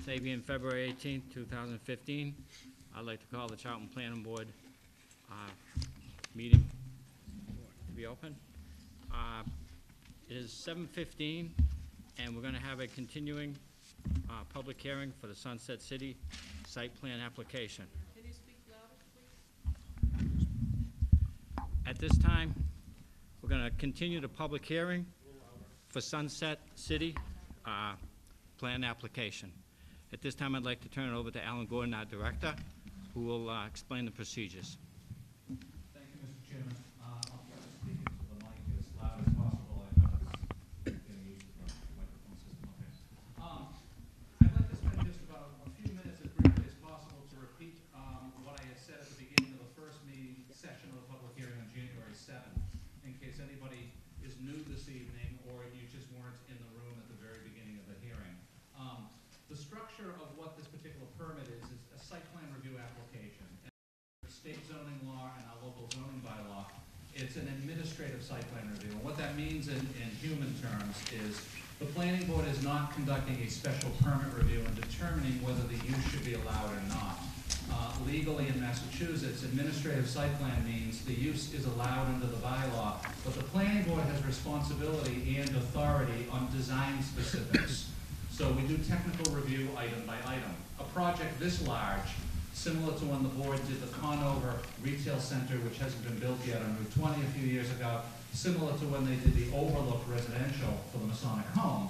Today being February 18th, 2015, I'd like to call the Charlton Planning Board meeting to be open. It is 7:15, and we're going to have a continuing public hearing for the Sunset City site plan application. Can you speak louder, please? At this time, we're going to continue the public hearing for Sunset City plan application. At this time, I'd like to turn it over to Alan Gordon, our director, who will explain the procedures. Thank you, Mr. Chairman. I'll try to speak into the mic as loud as possible. I know it's getting used to the microphone system. Okay. I'd like to spend just about a few minutes, as briefly as possible, to repeat what I had said at the beginning of the first meeting session of the public hearing on January 7th, in case anybody is new this evening or you just weren't in the room at the very beginning of the hearing. The structure of what this particular permit is a site plan review application. State zoning law and our local zoning bylaw, it's an administrative site plan review. And what that means in human terms is the planning board is not conducting a special permit review and determining whether the use should be allowed or not. Legally in Massachusetts, administrative site plan means the use is allowed under the bylaw, but the planning board has responsibility and authority on design specifics. So we do technical review item by item. A project this large, similar to when the board did the Conover Retail Center, which hasn't been built yet on Route 20 a few years ago, similar to when they did the Overlook Residential for the Masonic Home.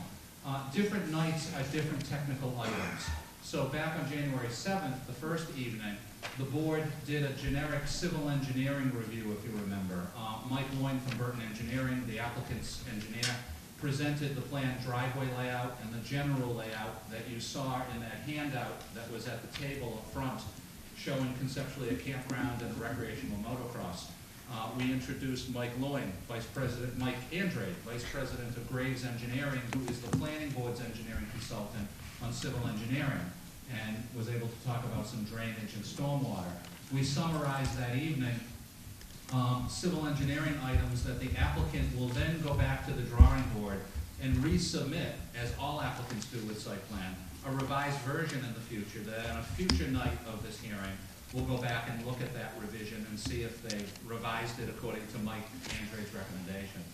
Different nights are different technical items. So back on January 7th, the first evening, the board did a generic civil engineering review, if you remember. Mike Loyne from Burton Engineering, the applicant's engineer, presented the planned driveway layout and the general layout that you saw in that handout that was at the table up front, showing conceptually a campground and a recreational motocross. We introduced Mike Loyne, Mike Andrade, Vice President of Graves Engineering, who is the planning board's engineering consultant on civil engineering, and was able to talk about some drainage and stormwater. We summarized that evening civil engineering items that the applicant will then go back to the drawing board and resubmit, as all applicants do with site plan, a revised version in the future, that on a future night of this hearing, we'll go back and look at that revision and see if they revised it according to Mike Andrade's recommendation.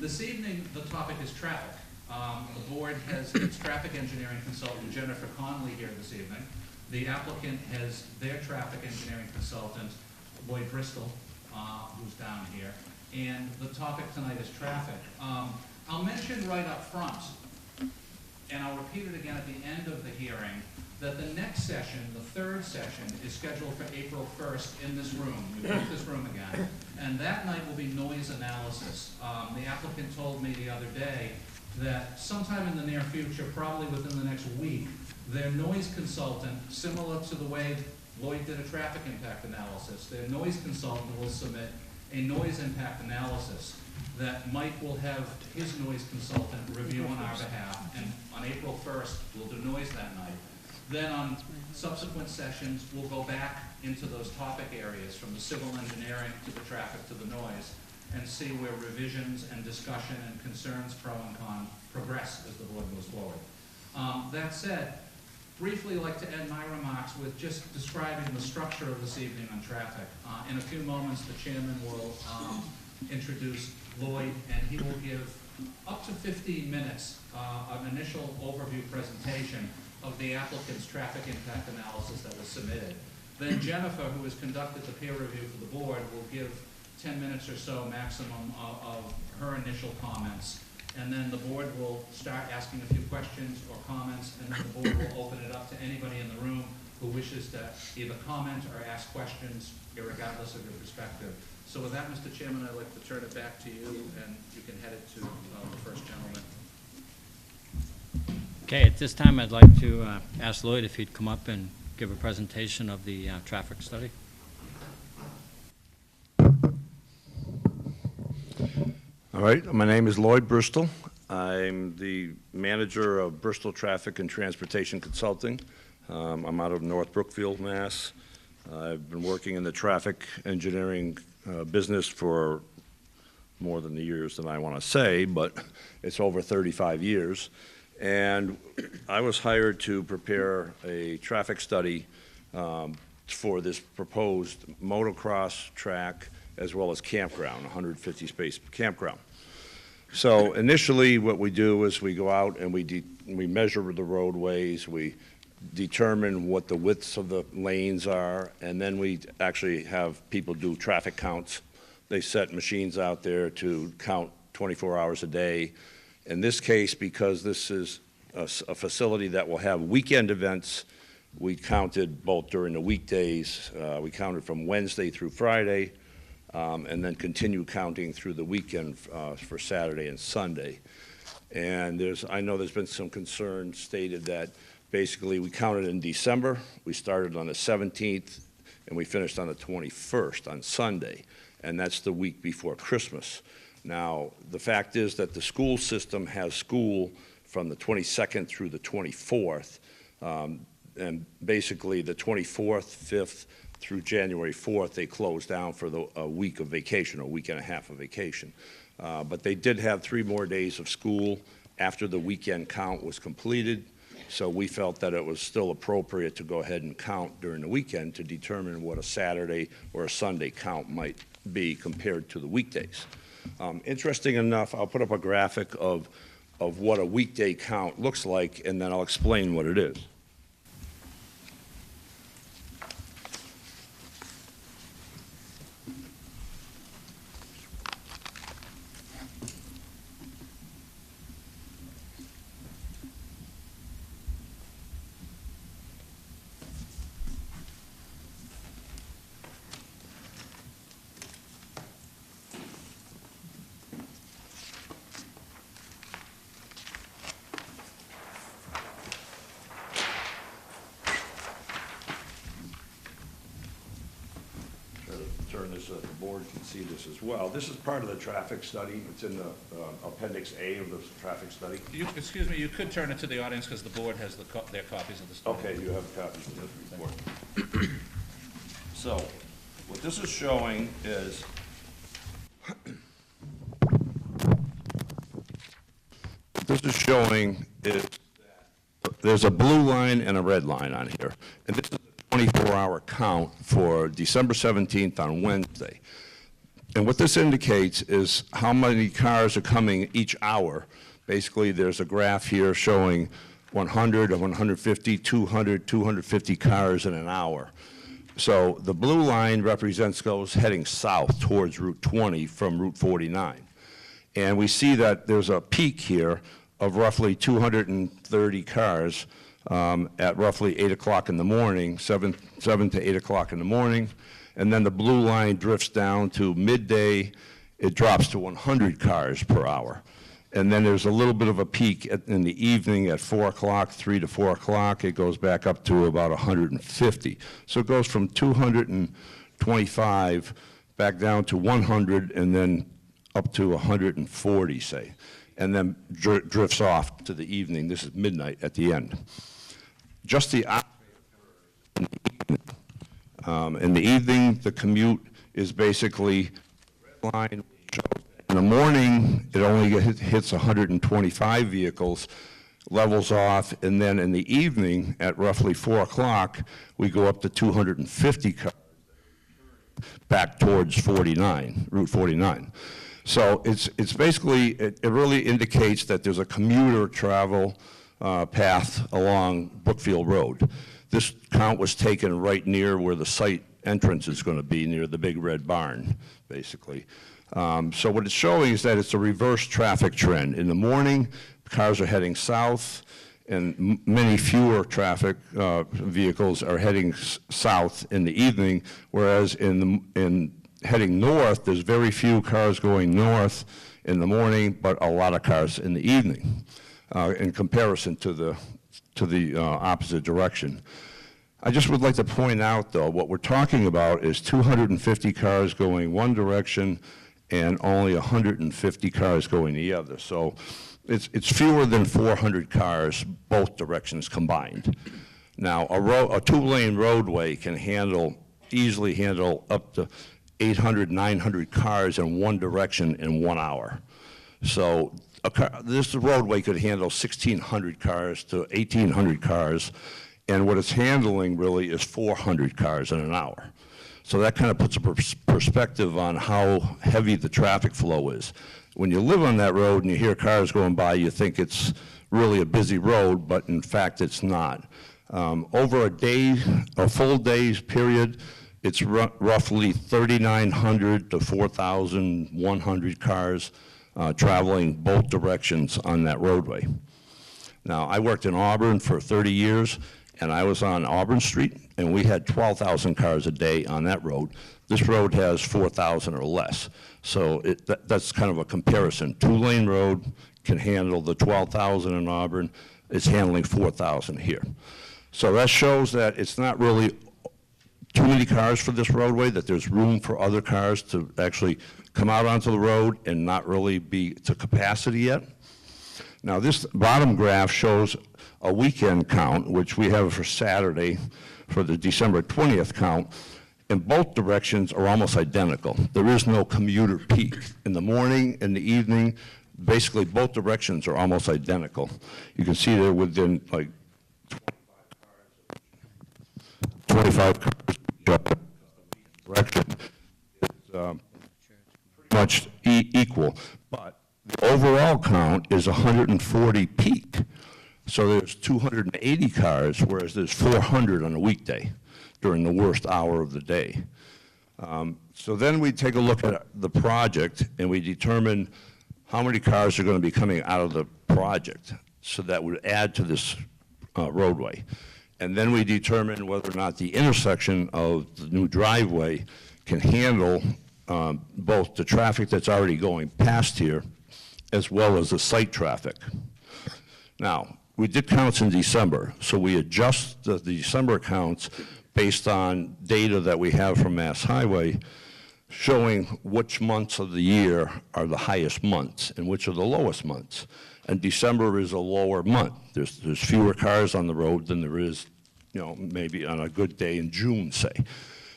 This evening, the topic is traffic. The board has its traffic engineering consultant, Jennifer Connelly, here this evening. The applicant has their traffic engineering consultant, Lloyd Bristol, who's down here. And the topic tonight is traffic. I'll mention right up front, and I'll repeat it again at the end of the hearing, that the next session, the third session, is scheduled for April 1st in this room. We booked this room again. And that night will be noise analysis. The applicant told me the other day that sometime in the near future, probably within the next week, their noise consultant, similar to the way Lloyd did a traffic impact analysis, their noise consultant will submit a noise impact analysis that Mike will have his noise consultant review on our behalf, and on April 1st, we'll do noise that night. Then on subsequent sessions, we'll go back into those topic areas from the civil engineering to the traffic to the noise and see where revisions and discussion and concerns pro and con progress as the board moves forward. That said, briefly like to end my remarks with just describing the structure of this evening on traffic. In a few moments, the chairman will introduce Lloyd, and he will give up to 15 minutes an initial overview presentation of the applicant's traffic impact analysis that was submitted. Then Jennifer, who has conducted the peer review for the board, will give 10 minutes or so maximum of her initial comments. And then the board will start asking a few questions or comments, and then the board will open it up to anybody in the room who wishes to either comment or ask questions, regardless of your perspective. So with that, Mr. Chairman, I'd like to turn it back to you, and you can head it to the first gentleman. Okay, at this time, I'd like to ask Lloyd if he'd come up and give a presentation of the traffic study. All right, my name is Lloyd Bristol. I'm the manager of Bristol Traffic and Transportation Consulting. I'm out of North Brookfield, Mass. I've been working in the traffic engineering business for more than the years than I want to say, but it's over 35 years. And I was hired to prepare a traffic study for this proposed motocross track as well as campground, 150 space campground. So initially what we do is we go out and we measure the roadways, we determine what the widths of the lanes are, and then we actually have people do traffic counts. They set machines out there to count 24 hours a day. In this case, because this is a facility that will have weekend events, we counted both during the weekdays. We counted from Wednesday through Friday, and then continue counting through the weekend for Saturday and Sunday. And I know there's been some concern stated that basically we counted in December. We started on the 17th, and we finished on the 21st on Sunday, and that's the week before Christmas. Now, the fact is that the school system has school from the 22nd through the 24th, and basically the 24th, 5th through January 4th, they closed down for a week of vacation, a week and a half of vacation. But they did have 3 more days of school after the weekend count was completed, so we felt that it was still appropriate to go ahead and count during the weekend to determine what a Saturday or a Sunday count might be compared to the weekdays. Interesting enough, I'll put up a graphic of what a weekday count looks like, and then I'll explain what it is. Turn this so that the board can see this as well. This is part of the traffic study. It's in the Appendix A of the traffic study. Excuse me, you could turn it to the audience because the board has their copies of the study. Okay, you have copies of this report. So, what this is showing is there's a blue line and a red line on here, and this is a 24-hour count for December 17th on Wednesday. And what this indicates is how many cars are coming each hour. Basically, there's a graph here showing 100, 150, 200, 250 cars in an hour. So the blue line represents those heading south towards Route 20 from Route 49. And we see that there's a peak here of roughly 230 cars at roughly 8 o'clock in the morning, 7 to 8 o'clock in the morning. And then the blue line drifts down to midday. It drops to 100 cars per hour. And then there's a little bit of a peak in the evening at 4 o'clock, 3 to 4 o'clock. It goes back up to about 150. So it goes from 225 back down to 100 and then up to 140, say. And then drifts off to the evening. This is midnight at the end. Just the opposite in the evening, the commute is basically red line. In the morning, it only hits 125 vehicles, levels off, and then in the evening, at roughly 4 o'clock, we go up to 250 cars back towards 49, Route 49. So it's basically, it really indicates that there's a commuter travel path along Brookfield Road. This count was taken right near where the site entrance is going to be, near the big red barn, basically. So what it's showing is that it's a reverse traffic trend. In the morning, cars are heading south, and many fewer traffic vehicles are heading south in the evening, whereas in heading north, there's very few cars going north in the morning, but a lot of cars in the evening, in comparison to the opposite direction. I just would like to point out, though, what we're talking about is 250 cars going one direction and only 150 cars going the other. So it's fewer than 400 cars both directions combined. Now, a two-lane roadway can easily handle up to 800, 900 cars in one direction in 1 hour. So this roadway could handle 1,600 cars to 1,800 cars, and what it's handling really is 400 cars in an hour. So that kind of puts a perspective on how heavy the traffic flow is. When you live on that road and you hear cars going by, you think it's really a busy road, but in fact it's not. Over a full day's period, it's roughly 3,900 to 4,100 cars traveling both directions on that roadway. Now, I worked in Auburn for 30 years, and I was on Auburn Street, and we had 12,000 cars a day on that road. This road has 4,000 or less. So that's kind of a comparison. Two-lane road can handle the 12,000 in Auburn. It's handling 4,000 here. So that shows that it's not really too many cars for this roadway, that there's room for other cars to actually come out onto the road and not really be to capacity yet. Now, this bottom graph shows a weekend count, which we have for Saturday for the December 20th count, and both directions are almost identical. There is no commuter peak. In the morning, in the evening, basically both directions are almost identical. You can see they're within like 25 cars direction. It's pretty much equal, but the overall count is 140 peak. So there's 280 cars, whereas there's 400 on a weekday during the worst hour of the day. So then we take a look at the project and we determine how many cars are going to be coming out of the project. So that would add to this roadway. And then we determine whether or not the intersection of the new driveway can handle both the traffic that's already going past here as well as the site traffic. Now, we did counts in December, so we adjust the December counts based on data that we have from Mass Highway showing which months of the year are the highest months and which are the lowest months. And December is a lower month. There's fewer cars on the road than there is, maybe on a good day in June, say.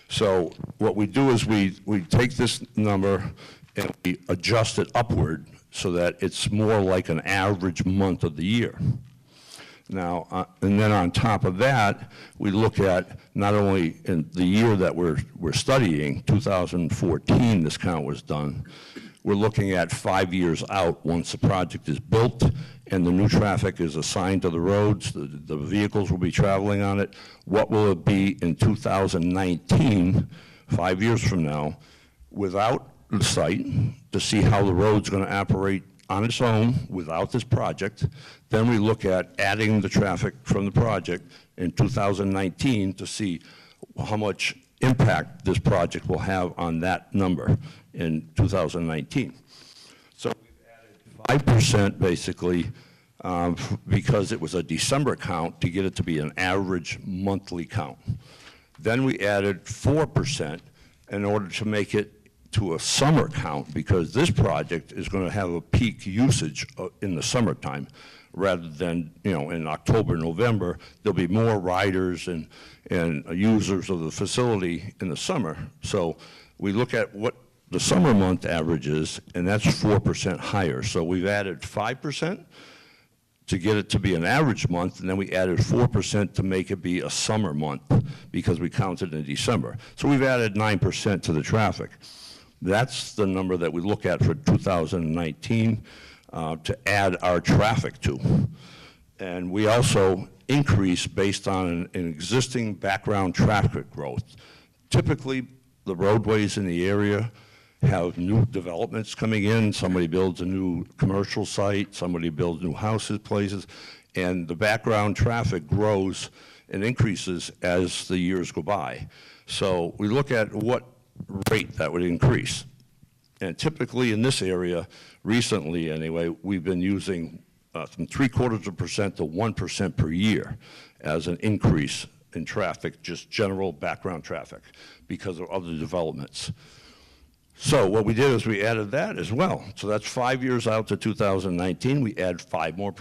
So what we do is we take this number and we adjust it upward so that it's more like an average month of the year. Now, and then on top of that, we look at not only in the year that we're studying, 2014, this count was done, we're looking at 5 years out once the project is built and the new traffic is assigned to the roads, the vehicles will be traveling on it. What will it be in 2019, 5 years from now, without the site, to see how the road's going to operate on its own without this project. Then we look at adding the traffic from the project in 2019 to see how much impact this project will have on that number in 2019. So we've added 5% basically because it was a December count to get it to be an average monthly count. Then we added 4% in order to make it to a summer count, because this project is going to have a peak usage in the summertime rather than, in October, November. There'll be more riders and users of the facility in the summer. So we look at what the summer month average is, and that's 4% higher. So we've added 5% to get it to be an average month, and then we added 4% to make it be a summer month because we counted in December. So we've added 9% to the traffic. That's the number that we look at for 2019 to add our traffic to. And we also increase based on an existing background traffic growth. Typically, the roadways in the area have new developments coming in. Somebody builds a new commercial site, somebody builds new houses, places, and the background traffic grows and increases as the years go by. So we look at what rate that would increase. And typically in this area, recently anyway, we've been using from 0.75% to 1% per year as an increase in traffic, just general background traffic, because of other developments. So what we did is we added that as well. So that's 5 years out to 2019, we add 5% more.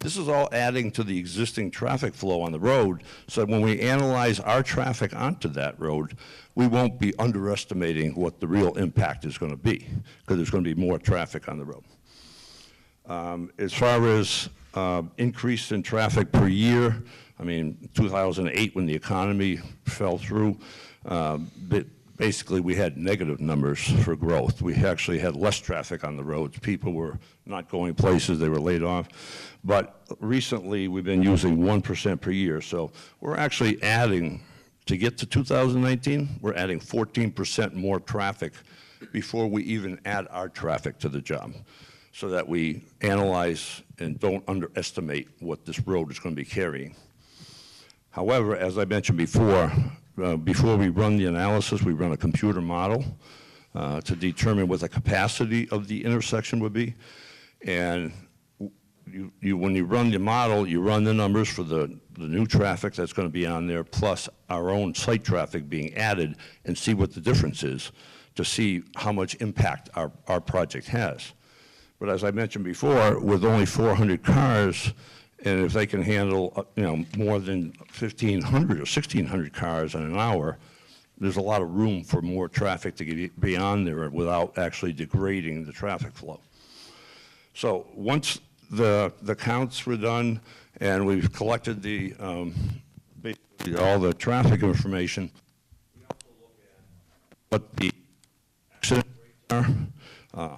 This is all adding to the existing traffic flow on the road, so that when we analyze our traffic onto that road, we won't be underestimating what the real impact is going to be, because there's going to be more traffic on the road. As far as increase in traffic per year, I mean, 2008, when the economy fell through, basically we had negative numbers for growth. We actually had less traffic on the roads. People were not going places, they were laid off. But recently, we've been using 1% per year. So we're actually adding, to get to 2019, we're adding 14% more traffic before we even add our traffic to the job, so that we analyze and don't underestimate what this road is going to be carrying. However, as I mentioned before we run the analysis, we run a computer model to determine what the capacity of the intersection would be. And when you run the model, you run the numbers for the new traffic that's going to be on there, plus our own site traffic being added, and see what the difference is, to see how much impact our project has. But as I mentioned before, with only 400 cars, and if they can handle more than 1,500 or 1,600 cars in an hour, there's a lot of room for more traffic to get beyond there without actually degrading the traffic flow. So once the counts were done and we've collected basically all the traffic information, we also look at what the accident rates are,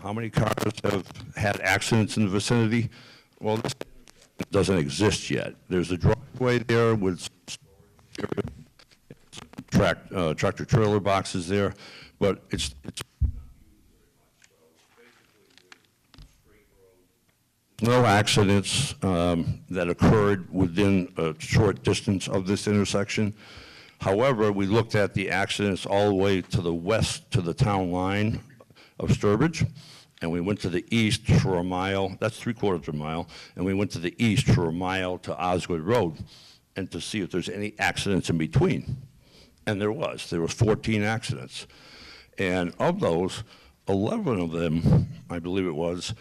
how many cars have had accidents in the vicinity. Well, this doesn't exist yet. There's a driveway there with tractor trailer boxes there, but it's no accidents that occurred within a short distance of this intersection. However, we looked at the accidents all the way to the west to the town line of Sturbridge, and we went to the east for a mile, that's 3/4 of a mile, and we went to the east for a mile to Osgood Road, and to see if there's any accidents in between. And there was 14 accidents. And of those, 11 of them, I believe it was,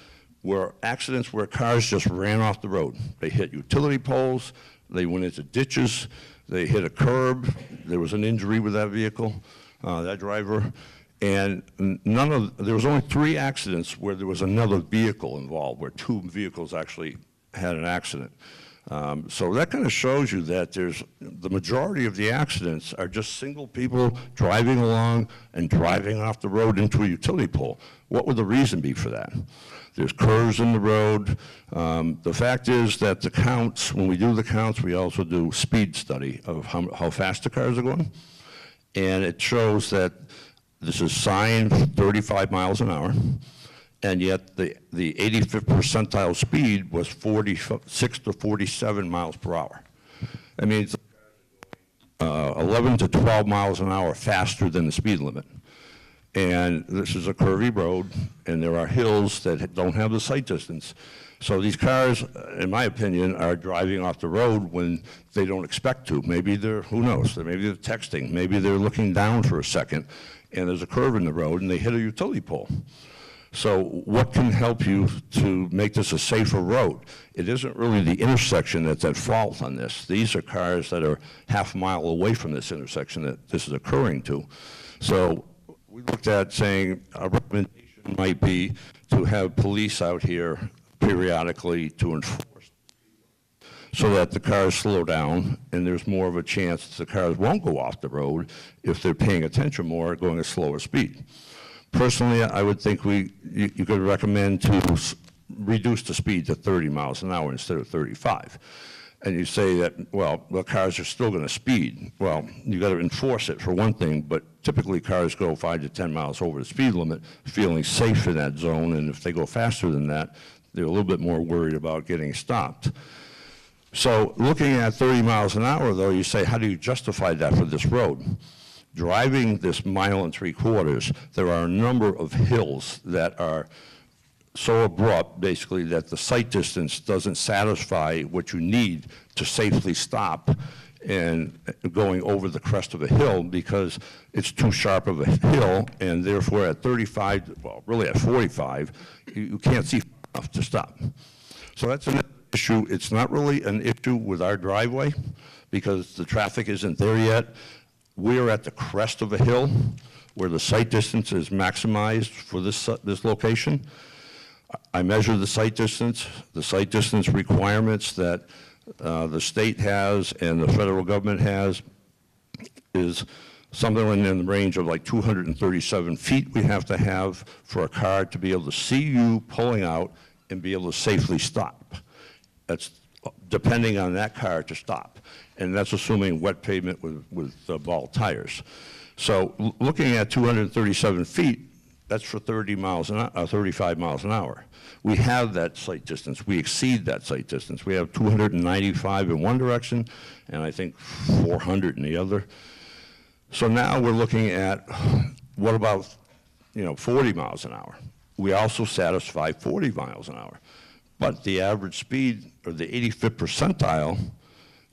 were accidents where cars just ran off the road. They hit utility poles, they went into ditches, they hit a curb, there was an injury with that vehicle, that driver. And there was only 3 accidents where there was another vehicle involved, where 2 vehicles actually had an accident. So that kind of shows you that the majority of the accidents are just single people driving along and driving off the road into a utility pole. What would the reason be for that? There's curves in the road. The fact is that the counts, when we do the counts, we also do speed study of how fast the cars are going. And it shows that this is signed 35 miles an hour, and yet the 85th percentile speed was 46 to 47 miles per hour. That means 11 to 12 miles an hour faster than the speed limit. And this is a curvy road, and there are hills that don't have the sight distance. So these cars, in my opinion, are driving off the road when they don't expect to. Maybe who knows, maybe they're texting, maybe they're looking down for a second, and there's a curve in the road, and they hit a utility pole. So what can help you to make this a safer road? It isn't really the intersection that's at fault on this. These are cars that are half a mile away from this intersection that this is occurring to. So we looked at saying a recommendation might be to have police out here periodically to enforce, so that the cars slow down and there's more of a chance the cars won't go off the road if they're paying attention more, going at slower speed. Personally, I would think you could recommend to reduce the speed to 30 miles an hour instead of 35. And you say that, well, the cars are still going to speed. Well, you got to enforce it for one thing, but typically cars go 5 to 10 miles over the speed limit, feeling safe in that zone, and if they go faster than that, they're a little bit more worried about getting stopped. So looking at 30 miles an hour, though, you say, how do you justify that for this road? Driving this 1 3/4, there are a number of hills that are so abrupt, basically, that the sight distance doesn't satisfy what you need to safely stop and going over the crest of a hill, because it's too sharp of a hill, and therefore at 35, well, really at 45, you can't see enough to stop. So that's an issue. It's not really an issue with our driveway because the traffic isn't there yet. We're at the crest of a hill where the sight distance is maximized for this location. I measure the sight distance requirements that the state has and the federal government has is something in the range of like 237 feet we have to have for a car to be able to see you pulling out and be able to safely stop. That's depending on that car to stop. And that's assuming wet pavement with ball tires. So looking at 237 feet, that's for 35 miles an hour. We have that sight distance. We exceed that sight distance. We have 295 in one direction, and I think 400 in the other. So now we're looking at, what about, 40 miles an hour? We also satisfy 40 miles an hour. But the average speed, or the 85th percentile,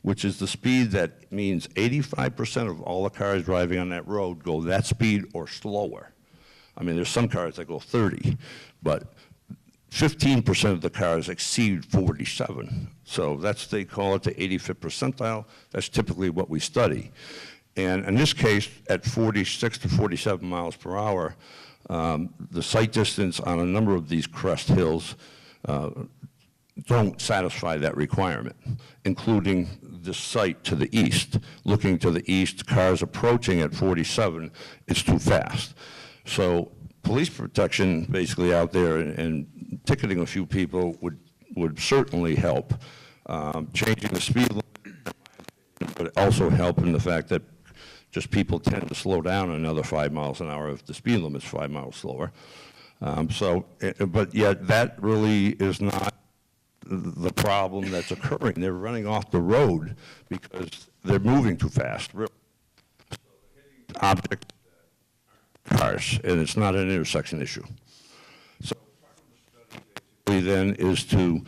which is the speed that means 85% of all the cars driving on that road go that speed or slower. I mean, there's some cars that go 30, but 15% of the cars exceed 47. So they call it the 85th percentile. That's typically what we study. And in this case, at 46 to 47 miles per hour, the sight distance on a number of these crest hills don't satisfy that requirement, including the site to the east. Looking to the east, cars approaching at 47, it's too fast. So police protection basically out there and ticketing a few people would certainly help. Changing the speed limit would also help in the fact that just people tend to slow down another 5 miles an hour if the speed limit's 5 miles slower. But yet that really is not the problem that's occurring. They're running off the road because they're moving too fast. Really. So they're hitting objects that aren't cars, and it's not an intersection issue. So part of the study basically then is to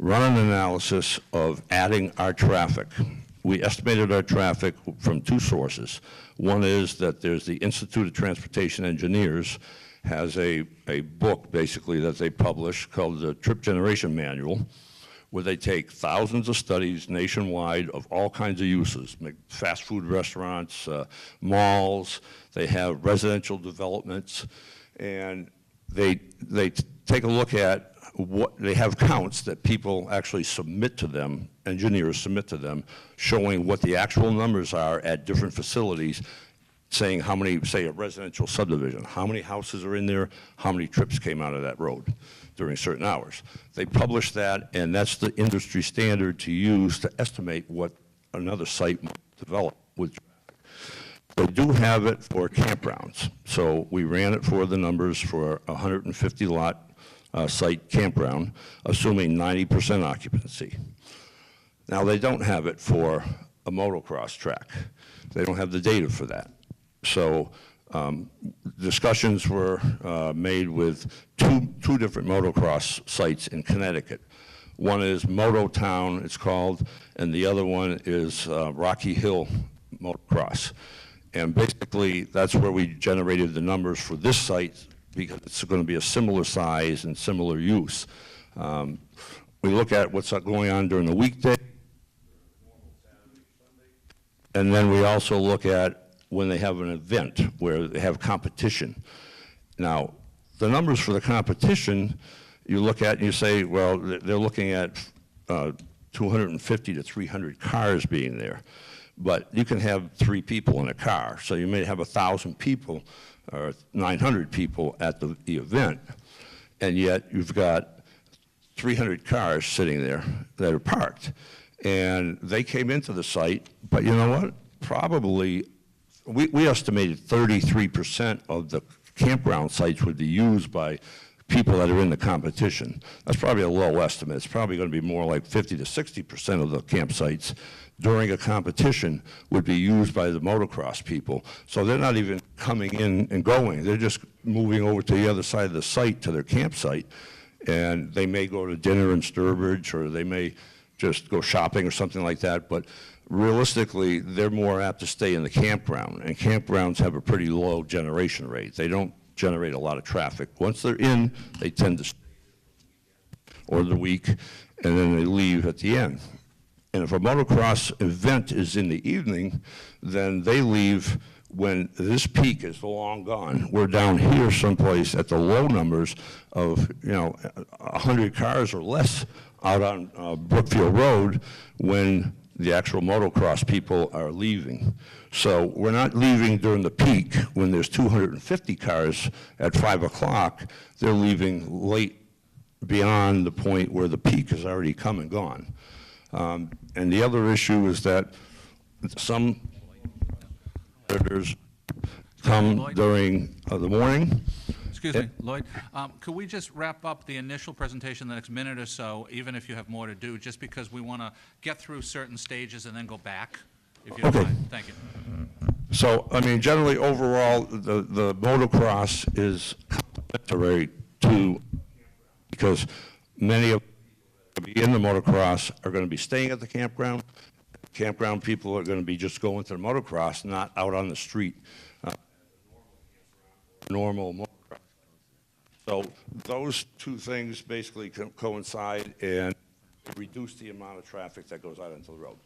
run an analysis of adding our traffic. We estimated our traffic from two sources. One is that there's the Institute of Transportation Engineers has a book basically that they publish called the Trip Generation Manual, where they take thousands of studies nationwide of all kinds of uses, fast food restaurants, malls, they have residential developments, and they take a look at what they have counts that people actually submit to them, engineers submit to them, showing what the actual numbers are at different facilities, saying how many, say a residential subdivision, how many houses are in there, how many trips came out of that road during certain hours. They publish that, and that's the industry standard to use to estimate what another site might develop with traffic. They do have it for campgrounds. So we ran it for the numbers for a 150 lot site campground, assuming 90% occupancy. Now they don't have it for a motocross track. They don't have the data for that. So discussions were made with two different motocross sites in Connecticut. One is Moto Town, it's called, and the other one is Rocky Hill Motocross. And basically, that's where we generated the numbers for this site because it's going to be a similar size and similar use. We look at what's going on during the weekday, and then we also look at when they have an event where they have competition. Now, the numbers for the competition, you look at and you say, well, they're looking at 250 to 300 cars being there. But you can have 3 people in a car, so you may have 1,000 people or 900 people at the event, and yet you've got 300 cars sitting there that are parked. And they came into the site, but you know what? Probably, we estimated 33% of the campground sites would be used by people that are in the competition. That's probably a low estimate. It's probably going to be more like 50 to 60% of the campsites during a competition would be used by the motocross people. So they're not even coming in and going. They're just moving over to the other side of the site to their campsite, and they may go to dinner in Sturbridge, or they may just go shopping or something like that. But realistically, they're more apt to stay in the campground, and campgrounds have a pretty low generation rate. They don't generate a lot of traffic. Once they're in, they tend to stay or the week, and then they leave at the end. And if a motocross event is in the evening, then they leave when this peak is long gone, we're down here someplace at the low numbers of, 100 cars or less out on Brookfield Road when the actual motocross people are leaving. So we're not leaving during the peak when there's 250 cars at 5 o'clock. They're leaving late beyond the point where the peak has already come and gone. And the other issue is that some visitors come during the morning. Excuse me, Lloyd, could we just wrap up the initial presentation the next minute or so, even if you have more to do, just because we want to get through certain stages and then go back, if you don't Okay. mind? Thank you. So, I mean, generally, overall, the motocross is complementary to, because many of them in the motocross are going to be staying at the campground. Campground people are going to be just going to the motocross, not out on the street. Normal motocross. So those two things basically coincide and reduce the amount of traffic that goes out into the road.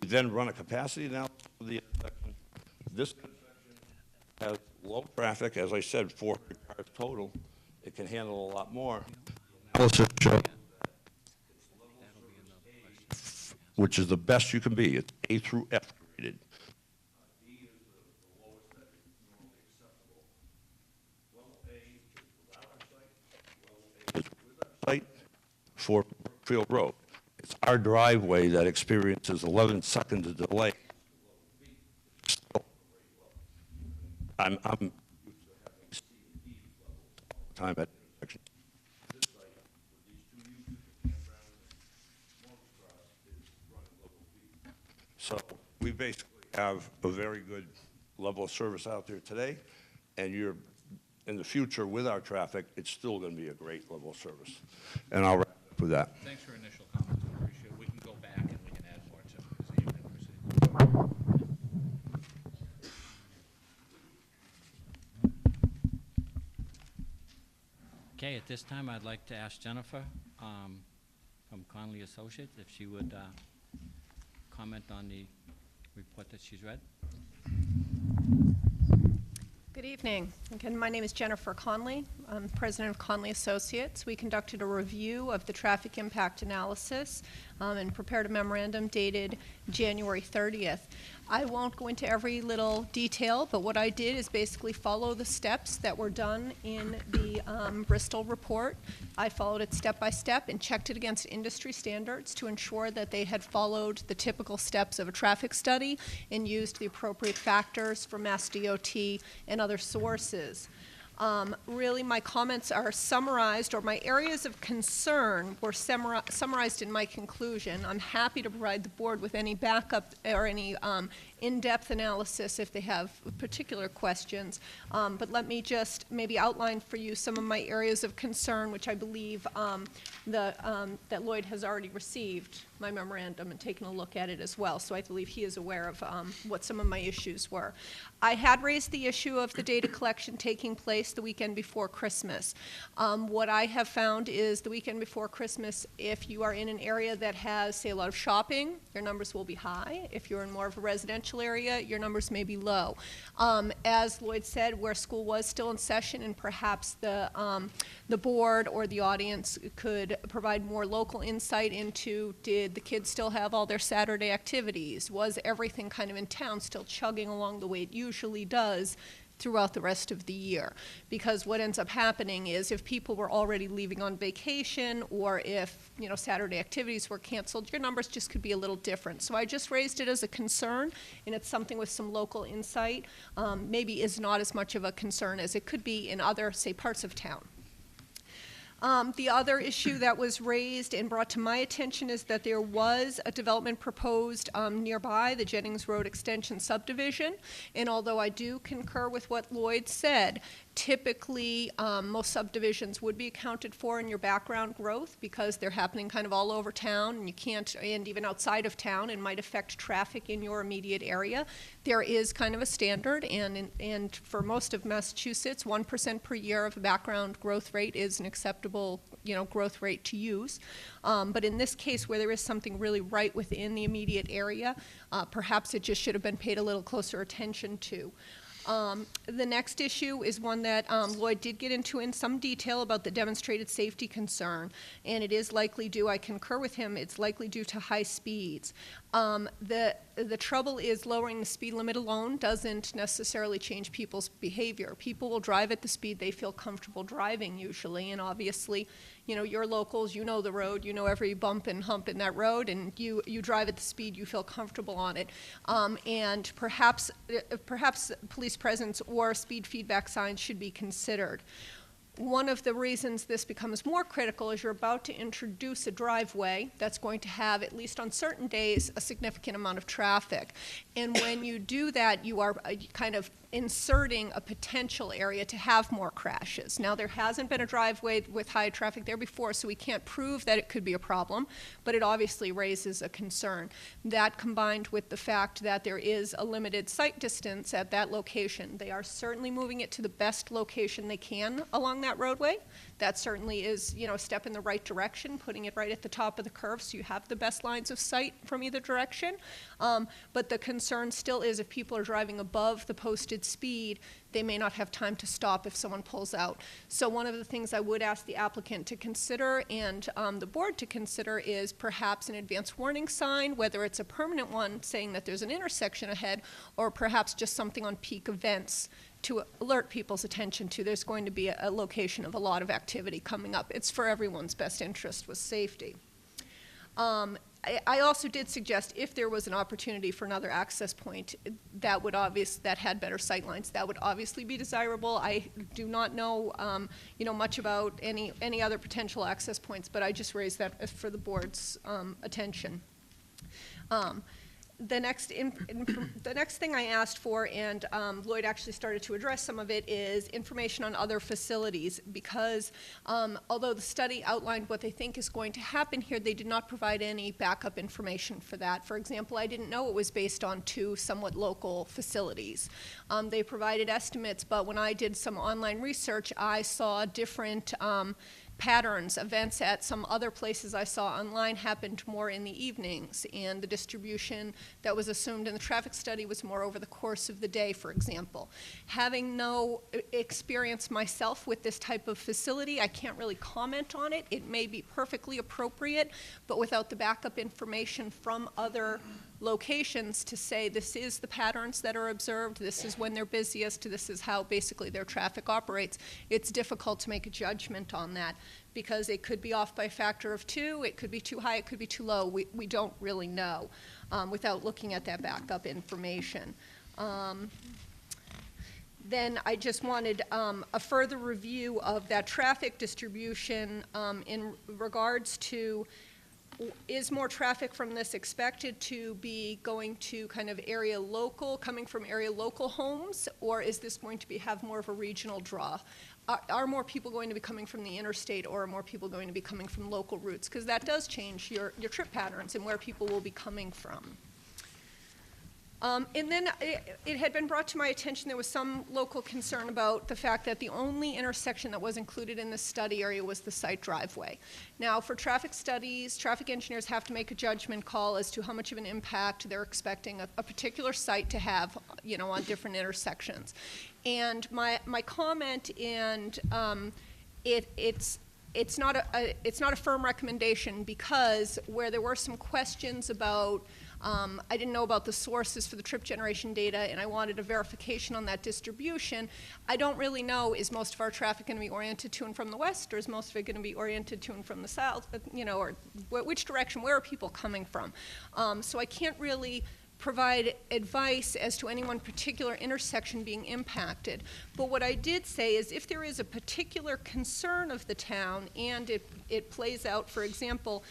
We then run a capacity analysis for the intersection. This intersection has low traffic, as I said, 400 cars total. It can handle a lot more. Analysis shows which is the best you can be. It's A through F graded. D is the lowest that is normally acceptable. Level A is without our site. Level A is with our site for Brookfield Road. It's our driveway that experiences 11 seconds of delay. Still, I'm used to having C and D levels time at intersection. This site, with these two uses, the campground and motocross, is running local speed. So we basically have a very good level of service out there today, and in the future with our traffic, it's still going to be a great level of service. And I'll wrap up with that. Thanks for your initial comments. We appreciate it. We can go back and we can add more to it. So you can proceed. Okay, at this time, I'd like to ask Jennifer from Connelly Associates if she would comment on the report that she's read. Good evening. Again, my name is Jennifer Connelly. I'm president of Connelly Associates. We conducted a review of the traffic impact analysis and prepared a memorandum dated January 30th. I won't go into every little detail, but what I did is basically follow the steps that were done in the Bristol report. I followed it step by step and checked it against industry standards to ensure that they had followed the typical steps of a traffic study and used the appropriate factors from Mass DOT and other sources. Really, my comments are summarized, or my areas of concern were summarized in my conclusion. I'm happy to provide the board with any backup or any in-depth analysis if they have particular questions. But let me just maybe outline for you some of my areas of concern, which I believe that Lloyd has already received my memorandum and taken a look at it as well. So I believe he is aware of what some of my issues were. I had raised the issue of the data collection taking place the weekend before Christmas. What I have found is the weekend before Christmas, if you are in an area that has, say, a lot of shopping, your numbers will be high. If you're in more of a residential area, your numbers may be low. As Lloyd said, where school was still in session and perhaps the board or the audience could provide more local insight into, did the kids still have all their Saturday activities? Was everything kind of in town still chugging along the way it usually does throughout the rest of the year? Because what ends up happening is if people were already leaving on vacation, or if Saturday activities were canceled, your numbers just could be a little different. So I just raised it as a concern, and it's something with some local insight. Maybe is not as much of a concern as it could be in other, say, parts of town. The other issue that was raised and brought to my attention is that there was a development proposed nearby, the Jennings Road Extension subdivision. And although I do concur with what Lloyd said, typically most subdivisions would be accounted for in your background growth because they're happening kind of all over town, and you can't, and even outside of town, and might affect traffic in your immediate area. There is kind of a standard, and for most of Massachusetts, 1% per year of a background growth rate is an acceptable growth rate to use. But in this case, where there is something really right within the immediate area, perhaps it just should have been paid a little closer attention to. The next issue is one that Lloyd did get into in some detail about the demonstrated safety concern, and it is likely due, I concur with him, it's likely due to high speeds. The trouble is lowering the speed limit alone doesn't necessarily change people's behavior. People will drive at the speed they feel comfortable driving usually, and obviously, you know, you're locals, you know the road, you know every bump and hump in that road, and you drive at the speed you feel comfortable on it. And perhaps police presence or speed feedback signs should be considered. One of the reasons this becomes more critical is you're about to introduce a driveway that's going to have, at least on certain days, a significant amount of traffic. And when you do that, you are kind of inserting a potential area to have more crashes. Now, there hasn't been a driveway with high traffic there before, so we can't prove that it could be a problem, but it obviously raises a concern. That combined with the fact that there is a limited sight distance at that location. They are certainly moving it to the best location they can along that roadway. That certainly is, you know, a step in the right direction, putting it right at the top of the curve so you have the best lines of sight from either direction. But the concern still is if people are driving above the posted speed, they may not have time to stop if someone pulls out. So one of the things I would ask the applicant to consider and the board to consider is perhaps an advance warning sign, whether it's a permanent one saying that there's an intersection ahead, or perhaps just something on peak events to alert people's attention to there's going to be a location of a lot of activity coming up. It's for everyone's best interest with safety. I also did suggest if there was an opportunity for another access point that had better sight lines, that would obviously be desirable. I do not know, much about any other potential access points, but I just raised that for the board's attention. The next thing I asked for, and Lloyd actually started to address some of it, is information on other facilities, because although the study outlined what they think is going to happen here, they did not provide any backup information for that. For example, I didn't know it was based on 2 somewhat local facilities. They provided estimates, but when I did some online research, I saw different patterns. Events at some other places I saw online happened more in the evenings, and the distribution that was assumed in the traffic study was more over the course of the day, for example. Having no experience myself with this type of facility, I can't really comment on it. It may be perfectly appropriate, but without the backup information from other locations to say this is the patterns that are observed, this is when they're busiest, this is how basically their traffic operates, it's difficult to make a judgment on that because it could be off by a factor of 2, it could be too high, it could be too low. We don't really know without looking at that backup information. Then I just wanted a further review of that traffic distribution in regards to, is more traffic from this expected to be going to kind of coming from area local homes, or is this going to have more of a regional draw? Are more people going to be coming from the interstate, or are more people going to be coming from local routes? Because that does change your trip patterns and where people will be coming from. And then it had been brought to my attention there was some local concern about the fact that the only intersection that was included in the study area was the site driveway. Now, for traffic studies, traffic engineers have to make a judgment call as to how much of an impact they're expecting a particular site to have, on different intersections. And my comment, and it's not a firm recommendation, because where there were some questions about, I didn't know about the sources for the trip generation data, and I wanted a verification on that distribution. I don't really know, is most of our traffic going to be oriented to and from the west, or is most of it going to be oriented to and from the south, or which direction, where are people coming from? So I can't really provide advice as to any one particular intersection being impacted. But what I did say is if there is a particular concern of the town and it plays out, for example,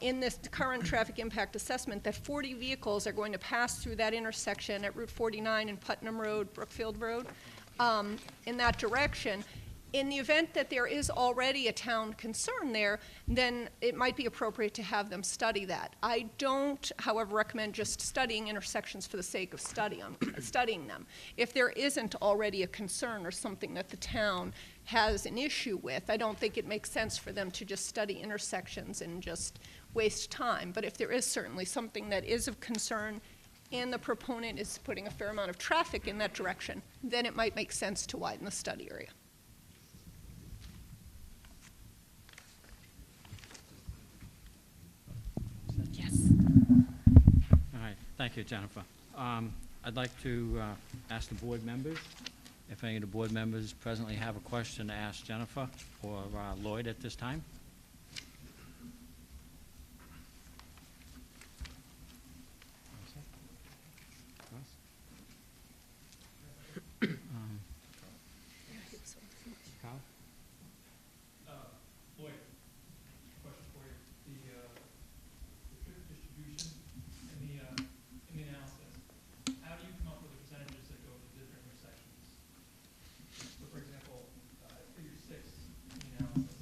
in this current traffic impact assessment, that 40 vehicles are going to pass through that intersection at Route 49 and Putnam Road, Brookfield Road, in that direction. In the event that there is already a town concern there, then it might be appropriate to have them study that. I don't, however, recommend just studying intersections for the sake of studying them. If there isn't already a concern or something that the town has an issue with, I don't think it makes sense for them to just study intersections and just waste time. But if there is certainly something that is of concern and the proponent is putting a fair amount of traffic in that direction, then it might make sense to widen the study area. Yes. All right, thank you, Jennifer. I'd like to ask the board members, if any of the board members presently have a question to ask Jennifer or Lloyd at this time. Kyle? Lloyd, question for you. The trip distribution in the analysis, how do you come up with the percentages that go to different intersections? So for example, figure 6 in the analysis,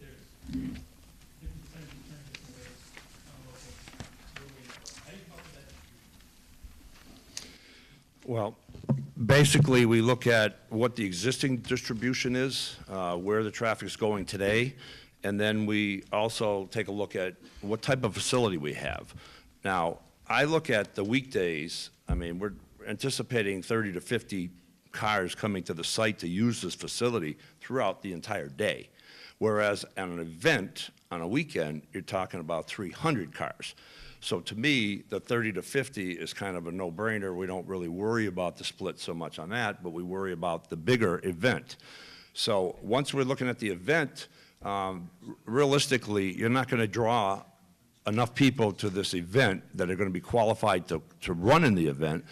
there's different percentages turning different ways on local roadways. How do you come up with that distribution? Well, basically, we look at what the existing distribution is, where the traffic's going today, and then we also take a look at what type of facility we have. Now, I look at the weekdays, I mean, we're anticipating 30 to 50 cars coming to the site to use this facility throughout the entire day. Whereas on an event, on a weekend, you're talking about 300 cars. So to me, the 30 to 50 is kind of a no-brainer. We don't really worry about the split so much on that, but we worry about the bigger event. So once we're looking at the event, realistically, you're not going to draw enough people to this event that are going to be qualified to run in the event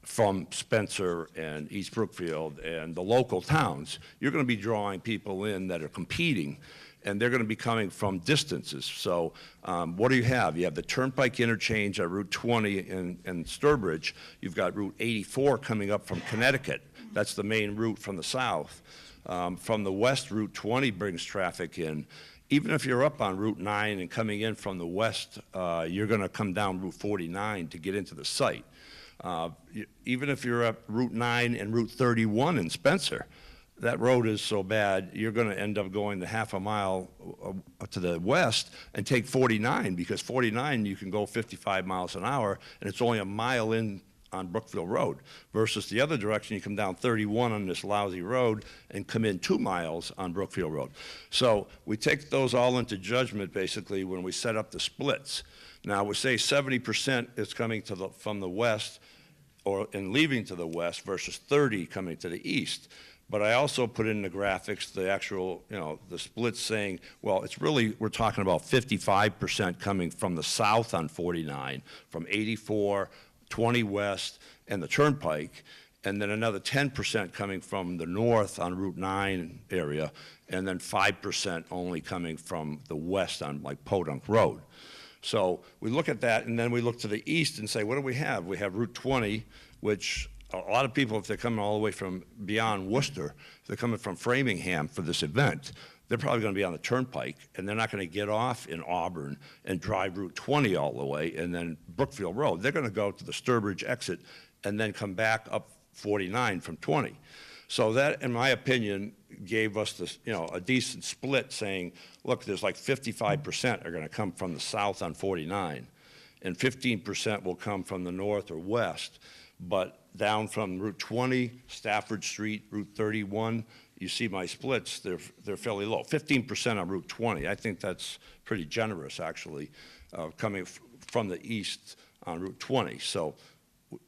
from Spencer and East Brookfield and the local towns. You're going to be drawing people in that are competing, and they're going to be coming from distances. So what do you have? You have the Turnpike interchange at Route 20 in Sturbridge. You've got Route 84 coming up from Connecticut. That's the main route from the south. From the west, Route 20 brings traffic in. Even if you're up on Route 9 and coming in from the west, you're going to come down Route 49 to get into the site. Even if you're up Route 9 and Route 31 in Spencer, that road is so bad, you're going to end up going the half a mile to the west and take 49, because 49 you can go 55 miles an hour, and it's only a mile in on Brookfield Road, versus the other direction, you come down 31 on this lousy road and come in 2 miles on Brookfield Road. So we take those all into judgment, basically, when we set up the splits. Now, we say 70% is coming from the west and leaving to the west versus 30 coming to the east. But I also put in the graphics the actual, the splits saying, well, it's really, we're talking about 55% coming from the south on 49, from 84, 20 west, and the Turnpike, and then another 10% coming from the north on Route 9 area, and then 5% only coming from the west on like Podunk Road. So we look at that, and then we look to the east and say, what do we have? We have Route 20, which a lot of people, if they're coming all the way from beyond Worcester, if they're coming from Framingham for this event, they're probably going to be on the Turnpike, and they're not going to get off in Auburn and drive Route 20 all the way and then Brookfield Road. They're going to go to the Sturbridge exit and then come back up 49 from 20. So that, in my opinion, gave us this, a decent split, saying, look, there's like 55% are going to come from the south on 49, and 15% will come from the north or west. But down from Route 20, Stafford Street, Route 31, you see my splits, they're fairly low. 15% on Route 20, I think that's pretty generous, actually, coming from the east on Route 20. So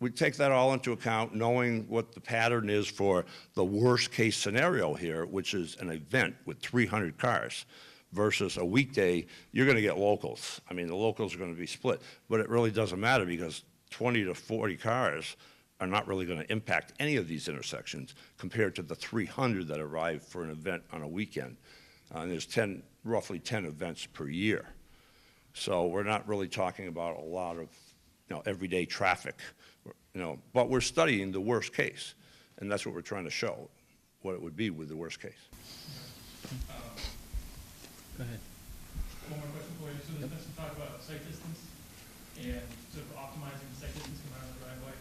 we take that all into account, knowing what the pattern is for the worst-case scenario here, which is an event with 300 cars, versus a weekday, you're going to get locals. I mean, the locals are going to be split, but it really doesn't matter, because 20 to 40 cars are not really going to impact any of these intersections compared to the 300 that arrive for an event on a weekend. And there's roughly 10 events per year. So we're not really talking about a lot of everyday traffic, but we're studying the worst case, and that's what we're trying to show, what it would be with the worst case. Go ahead. One more question for you. So there's been some talk about site distance and sort of optimizing the site distance coming out of the driveway.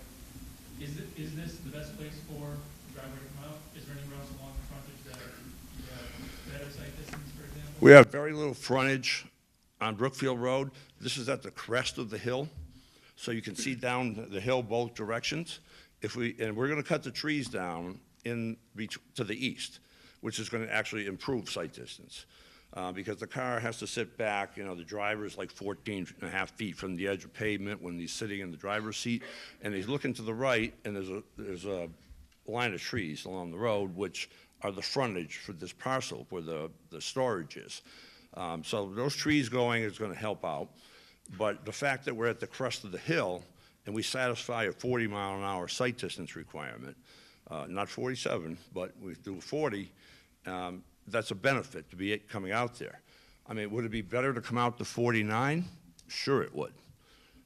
Is this the best place for the driveway to come out? Is there anywhere else along the frontage that you have better site distance, for example? We have very little frontage on Brookfield Road. This is at the crest of the hill. so you can see down the hill both directions. And we're gonna cut the trees down to the east, which is gonna actually improve sight distance. Because the car has to sit back, the driver's like 14.5 feet from the edge of pavement when he's sitting in the driver's seat, and he's looking to the right, and there's a line of trees along the road, which are the frontage for this parcel where the storage is. So those trees going is gonna help out, but the fact that we're at the crest of the hill, and we satisfy a 40-mile-an-hour sight distance requirement, not 47, but we do 40, that's a benefit to be coming out there. I mean, would it be better to come out to 49? Sure it would.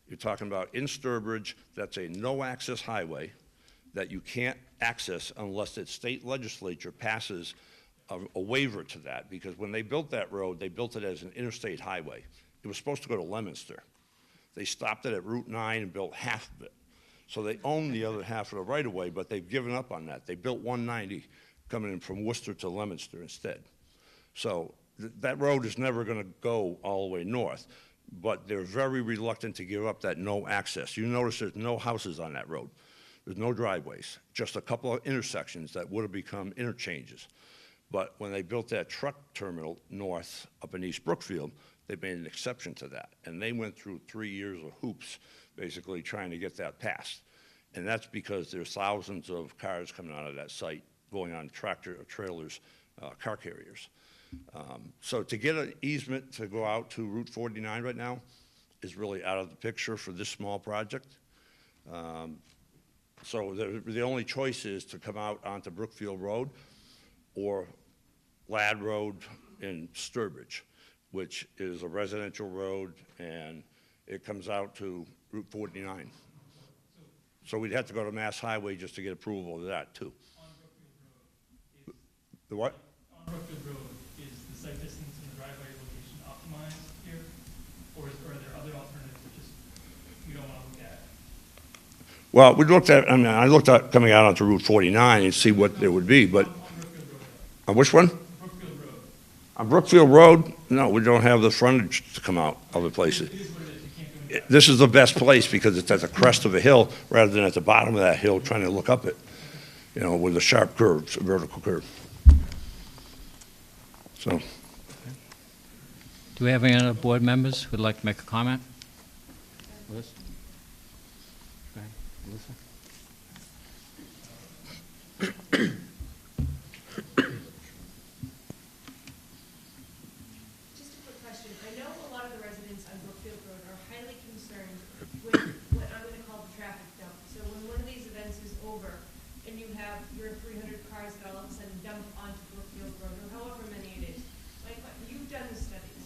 You're talking about in Sturbridge, that's a no-access highway that you can't access unless the state legislature passes a waiver to that, because when they built that road, they built it as an interstate highway. It was supposed to go to Leominster. They stopped it at Route 9 and built half of it. So they own the other half of the right-of-way, but they've given up on that. They built 190 coming in from Worcester to Leominster instead. So that road is never gonna go all the way north, but they're very reluctant to give up that no access. You notice there's no houses on that road. There's no driveways, just a couple of intersections that would have become interchanges. But when they built that truck terminal north up in East Brookfield, they made an exception to that. And they went through 3 years of hoops, basically trying to get that passed. And that's because there's thousands of cars coming out of that site, going on tractor or trailers, car carriers. So to get an easement to go out to Route 49 right now is really out of the picture for this small project. So the only choice is to come out onto Brookfield Road or Ladd Road in Sturbridge, which is a residential road, and it comes out to Route 49. So we'd have to go to Mass Highway just to get approval of that, too. On Brookfield Road, The what? on Brookfield Road, is the site distance and the driveway location optimized here? Or are there other alternatives that just we don't want to look at? Well, I looked at coming out onto Route 49 and see what there would be, but On Brookfield Road, on which one? Brookfield Road. On Brookfield Road, no, we don't have the frontage to come out other places. It is what it is, you can't do anything. This is the best place because it's at the crest of a hill rather than at the bottom of that hill trying to look up it, with a sharp curve, a vertical curve. So, Do we have any other board members who'd like to make a comment? Liz? Go ahead, Melissa. Just a quick question. I know a lot of the residents on Brookfield Road are highly concerned with what I'm gonna call the traffic dump. So when one of these events is over and you have your 300 cars that all of a sudden dump onto Brookfield Road, or however many it is, you've done the studies.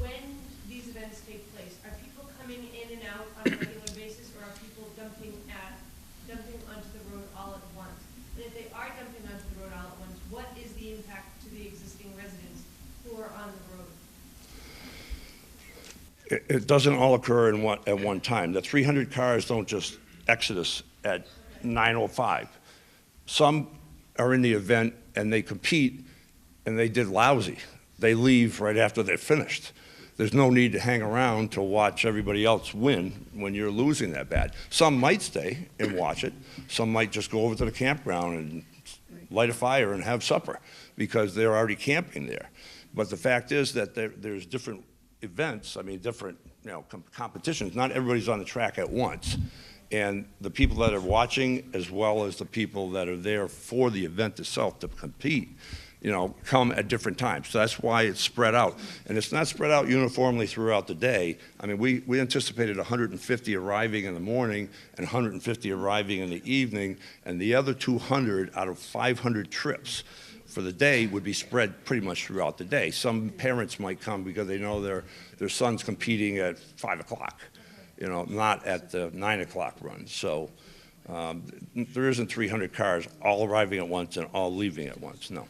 When these events take place, are people coming in and out on a regular basis, or are people dumping onto the road all at once? And if they are dumping onto the road all at once, what is the impact to the existing residents who are on the road? it doesn't all occur at one time. The 300 cars don't just exodus at 9:05. Some are in the event and they compete and they did lousy. They leave right after they're finished. There's no need to hang around to watch everybody else win when you're losing that bad. Some might stay and watch it. Some might just go over to the campground and light a fire and have supper because they're already camping there. But the fact is that there's different events, different competitions. Not everybody's on the track at once. And the people that are watching, as well as the people that are there for the event itself to compete, come at different times. So that's why it's spread out. And it's not spread out uniformly throughout the day. We anticipated 150 arriving in the morning and 150 arriving in the evening, and the other 200 out of 500 trips for the day would be spread pretty much throughout the day. Some parents might come because they know their son's competing at 5 o'clock, not at the 9 o'clock run. So there isn't 300 cars all arriving at once and all leaving at once, no.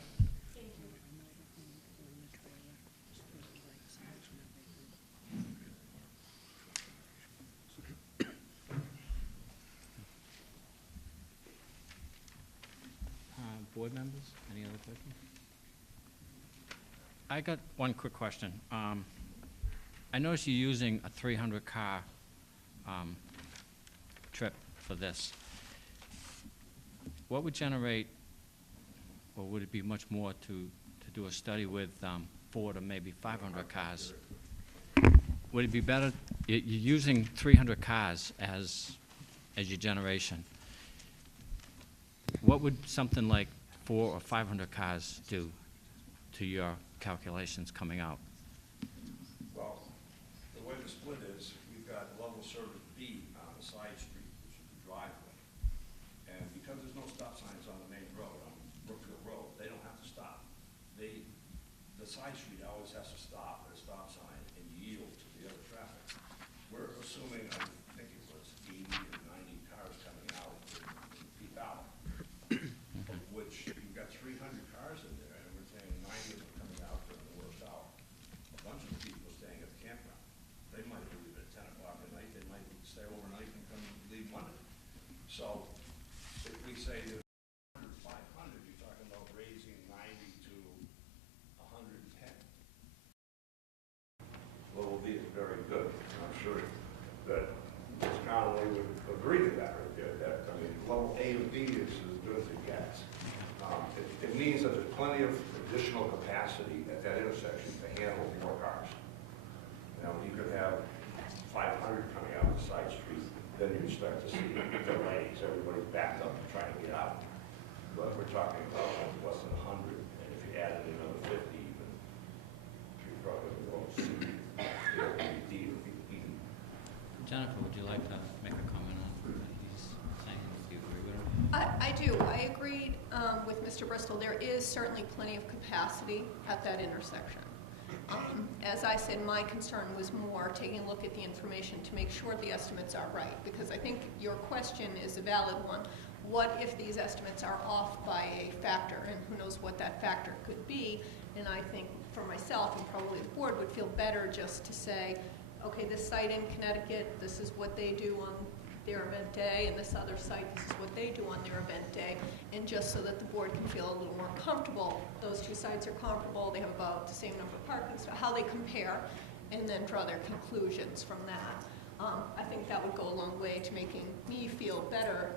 Board members, any other questions? I got one quick question. I noticed you're using a 300 car trip for this. What would generate, or would it be much more to do a study with 400 to maybe 500 cars? Would it be better, you're using 300 cars as your generation. What would something like 400 or 500 cars do to your calculations coming out? Well, the way the split is, we've got level service B on the side street, which is the driveway. And because there's no stop signs on the main road, on Brookfield Road, they don't have to stop. The side street always has to stop at a stop sign and yield to the other traffic. We're assuming, I think it was 80 or 90 cars coming out in peak hour, of which you've got 300 cars in there, and we're saying 90 of them coming out during the worst hour. A bunch of people staying at the campground. They might leave at 10 o'clock at night, they might stay overnight and come leave Monday. So if we say there's 500, you're talking about raising 90 to 110. Level D is very good. I'm sure that Ms. Connelly would agree to that right there. That, I mean, level A and B is as good as it gets. It means that there's plenty of additional capacity at that intersection to handle more cars. Now, you could have 500 coming out the side street, then you'd start to see delays. Everybody's backed up and trying to get out. But we're talking about less than 100, and if you added another 50 even, you're probably going to see D or even. Jennifer, would you like to make a comment on what he's saying? Do you agree with him? I do. I agreed with Mr. Bristol. There is certainly plenty of capacity at that intersection. As I said, my concern was more taking a look at the information to make sure the estimates are right, because I think your question is a valid one. What if these estimates are off by a factor, and who knows what that factor could be? And I think for myself, and probably the board, would feel better just to say, okay, this site in Connecticut, this is what they do on their event day, and this other site, this is what they do on their event day, and just so that the board can feel a little more comfortable. Those two sites are comparable, they have about the same number of parking spots, how they compare, and then draw their conclusions from that. I think that would go a long way to making me feel better,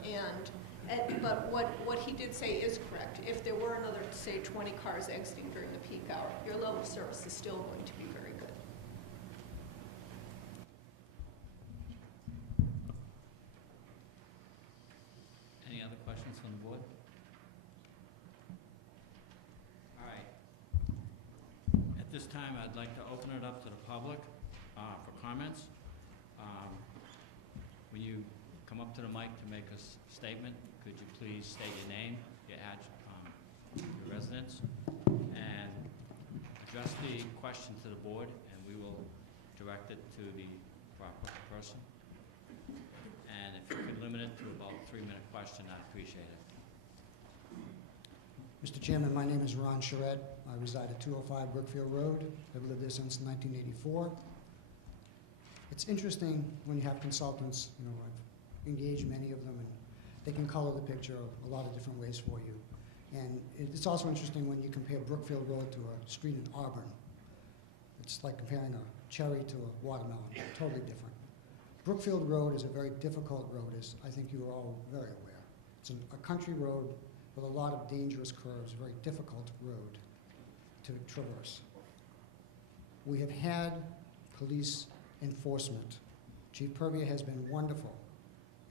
but what he did say is correct. If there were another, say, 20 cars exiting during the peak hour, your level of service is still going to be very good. Any other questions from the board? All right. At this time, I'd like to open it up to the public for comments. When you come up to the mic to make a statement, could you please state your name, your address, your residence, and address the question to the board, and we will direct it to the proper person. And if you could limit it to about a 3-minute question, I'd appreciate it. Mr. Chairman, my name is Ron Sherrod. I reside at 205 Brookfield Road. I've lived there since 1984. It's interesting when you have consultants, I've engaged many of them, and they can color the picture a lot of different ways for you. And it's also interesting when you compare Brookfield Road to a street in Auburn. It's like comparing a cherry to a watermelon, totally different. Brookfield Road is a very difficult road, as I think you are all very aware. It's a country road with a lot of dangerous curves, a very difficult road to traverse. We have had police enforcement. Chief Purvia has been wonderful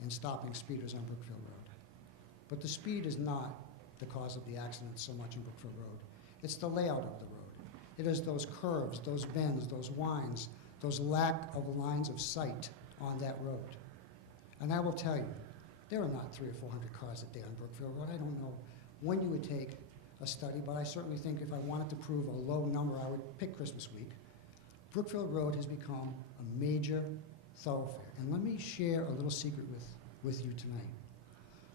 in stopping speeders on Brookfield Road. But the speed is not the cause of the accidents so much on Brookfield Road. It's the layout of the road. It is those curves, those bends, those winds, those lack of lines of sight on that road. And I will tell you, there are not 300 or 400 cars a day on Brookfield Road. I don't know when you would take a study, but I certainly think if I wanted to prove a low number, I would pick Christmas week. Brookfield Road has become a major thoroughfare. And let me share a little secret with you tonight.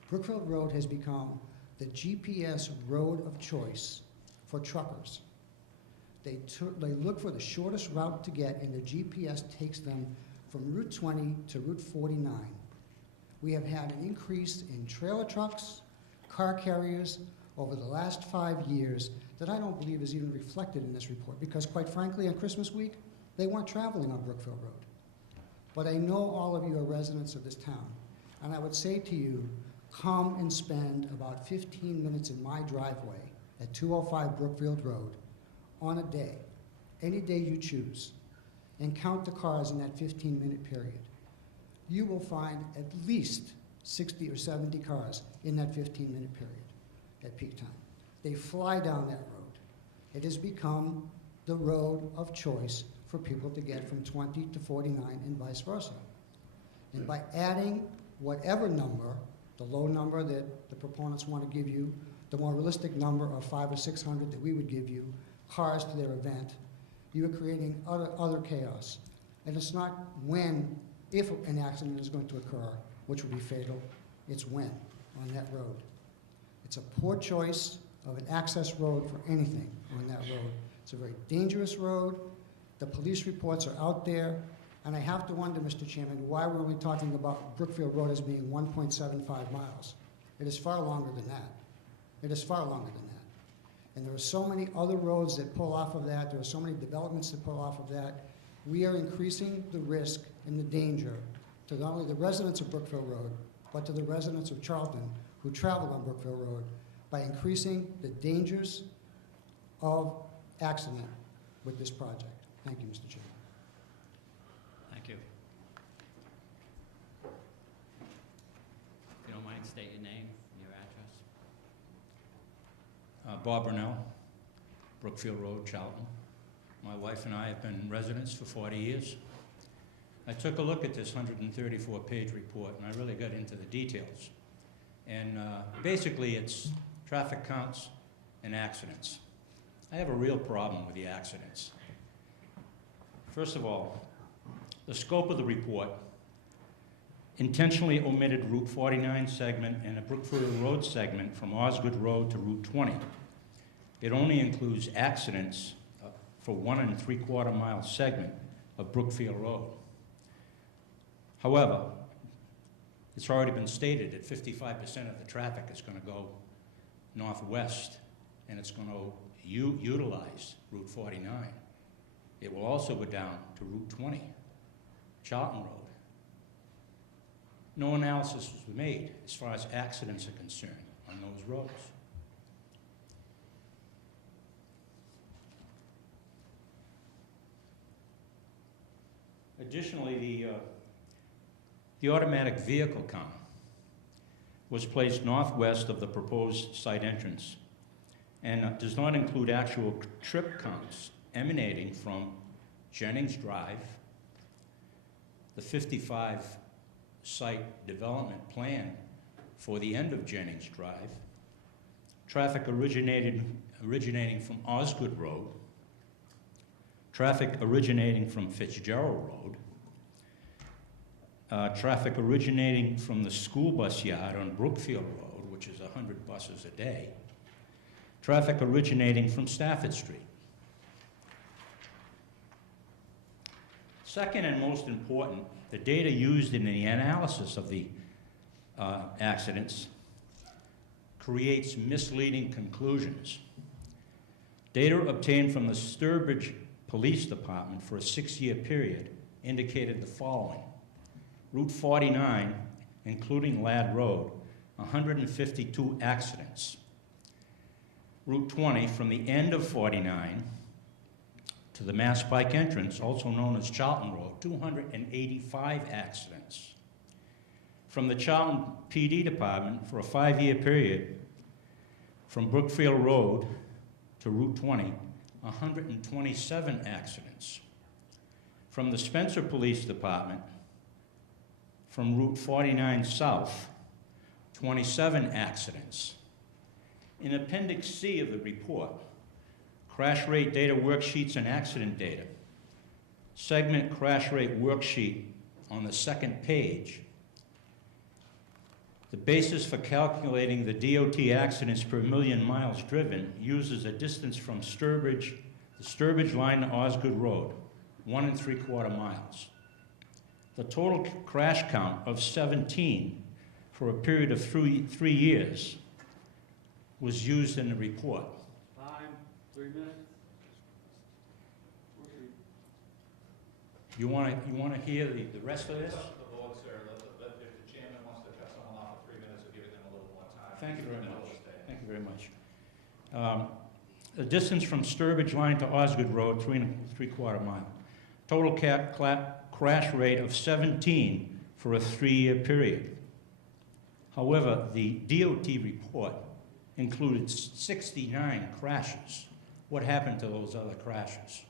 Brookfield Road has become the GPS road of choice for truckers. They look for the shortest route to get, and the GPS takes them from Route 20 to Route 49. We have had an increase in trailer trucks, car carriers over the last 5 years that I don't believe is even reflected in this report, because quite frankly, on Christmas week, they weren't traveling on Brookfield Road. But I know all of you are residents of this town. And I would say to you, come and spend about 15 minutes in my driveway at 205 Brookfield Road on a day, any day you choose, and count the cars in that 15-minute period. You will find at least 60 or 70 cars in that 15-minute period at peak time. They fly down that road. It has become the road of choice for people to get from 20 to 49 and vice versa. And by adding whatever number, the low number that the proponents want to give you, the more realistic number of 500 or 600 that we would give you, cars to their event, you are creating other chaos. And it's not when, if an accident is going to occur, which will be fatal, it's when on that road. It's a poor choice of an access road for anything on that road. It's a very dangerous road. The police reports are out there. And I have to wonder, Mr. Chairman, why we're only talking about Brookfield Road as being 1.75 miles. It is far longer than that. It is far longer than that. And there are so many other roads that pull off of that. There are so many developments that pull off of that. We are increasing the risk and the danger to not only the residents of Brookfield Road, but to the residents of Charlton who travel on Brookfield Road by increasing the dangers of accident with this project. Thank you, Mr. Chairman. Thank you. If you don't mind, state your name, your address. Bob Brunel, Brookfield Road, Charlton. My wife and I have been residents for 40 years. I took a look at this 134-page report, and I really got into the details. And basically, it's traffic counts and accidents. I have a real problem with the accidents. First of all, the scope of the report intentionally omitted Route 49 segment and a Brookfield Road segment from Osgood Road to Route 20. It only includes accidents for 1 3/4 mile segment of Brookfield Road. However, it's already been stated that 55% of the traffic is going to go northwest, and it's going to utilize Route 49. It will also go down to Route 20, Charlton Road. No analysis was made as far as accidents are concerned on those roads. Additionally, the automatic vehicle count was placed northwest of the proposed site entrance and does not include actual trip counts emanating from Jennings Drive, the 55 site development plan for the end of Jennings Drive, traffic originating from Osgood Road, traffic originating from Fitzgerald Road, traffic originating from the school bus yard on Brookfield Road, which is 100 buses a day, traffic originating from Stafford Street. Second and most important, the data used in the analysis of the accidents creates misleading conclusions. Data obtained from the Sturbridge Police Department for a 6-year period indicated the following. Route 49, including Ladd Road, 152 accidents. Route 20, from the end of 49 to the Mass Pike entrance, also known as Charlton Road, 285 accidents. From the Charlton PD Department for a 5-year period, from Brookfield Road to Route 20, 127 accidents. From the Spencer Police Department, from Route 49 South, 27 accidents. In Appendix C of the report, crash rate data worksheets and accident data, segment crash rate worksheet on the second page. The basis for calculating the DOT accidents per million miles driven uses a distance from Sturbridge, the Sturbridge line to Osgood Road, 1 3/4 miles. The total crash count of 17 for a period of 3 years was used in the report. Time, 3 minutes. You want to hear the rest of this? It's up to the board, sir. If the chairman wants to Thank you very much. Thank you very much. The distance from Sturbridge Line to Osgood Road, 3.75 mile. Total crash rate of 17 for a 3-year period. However, the DOT report included 69 crashes. What happened to those other crashes?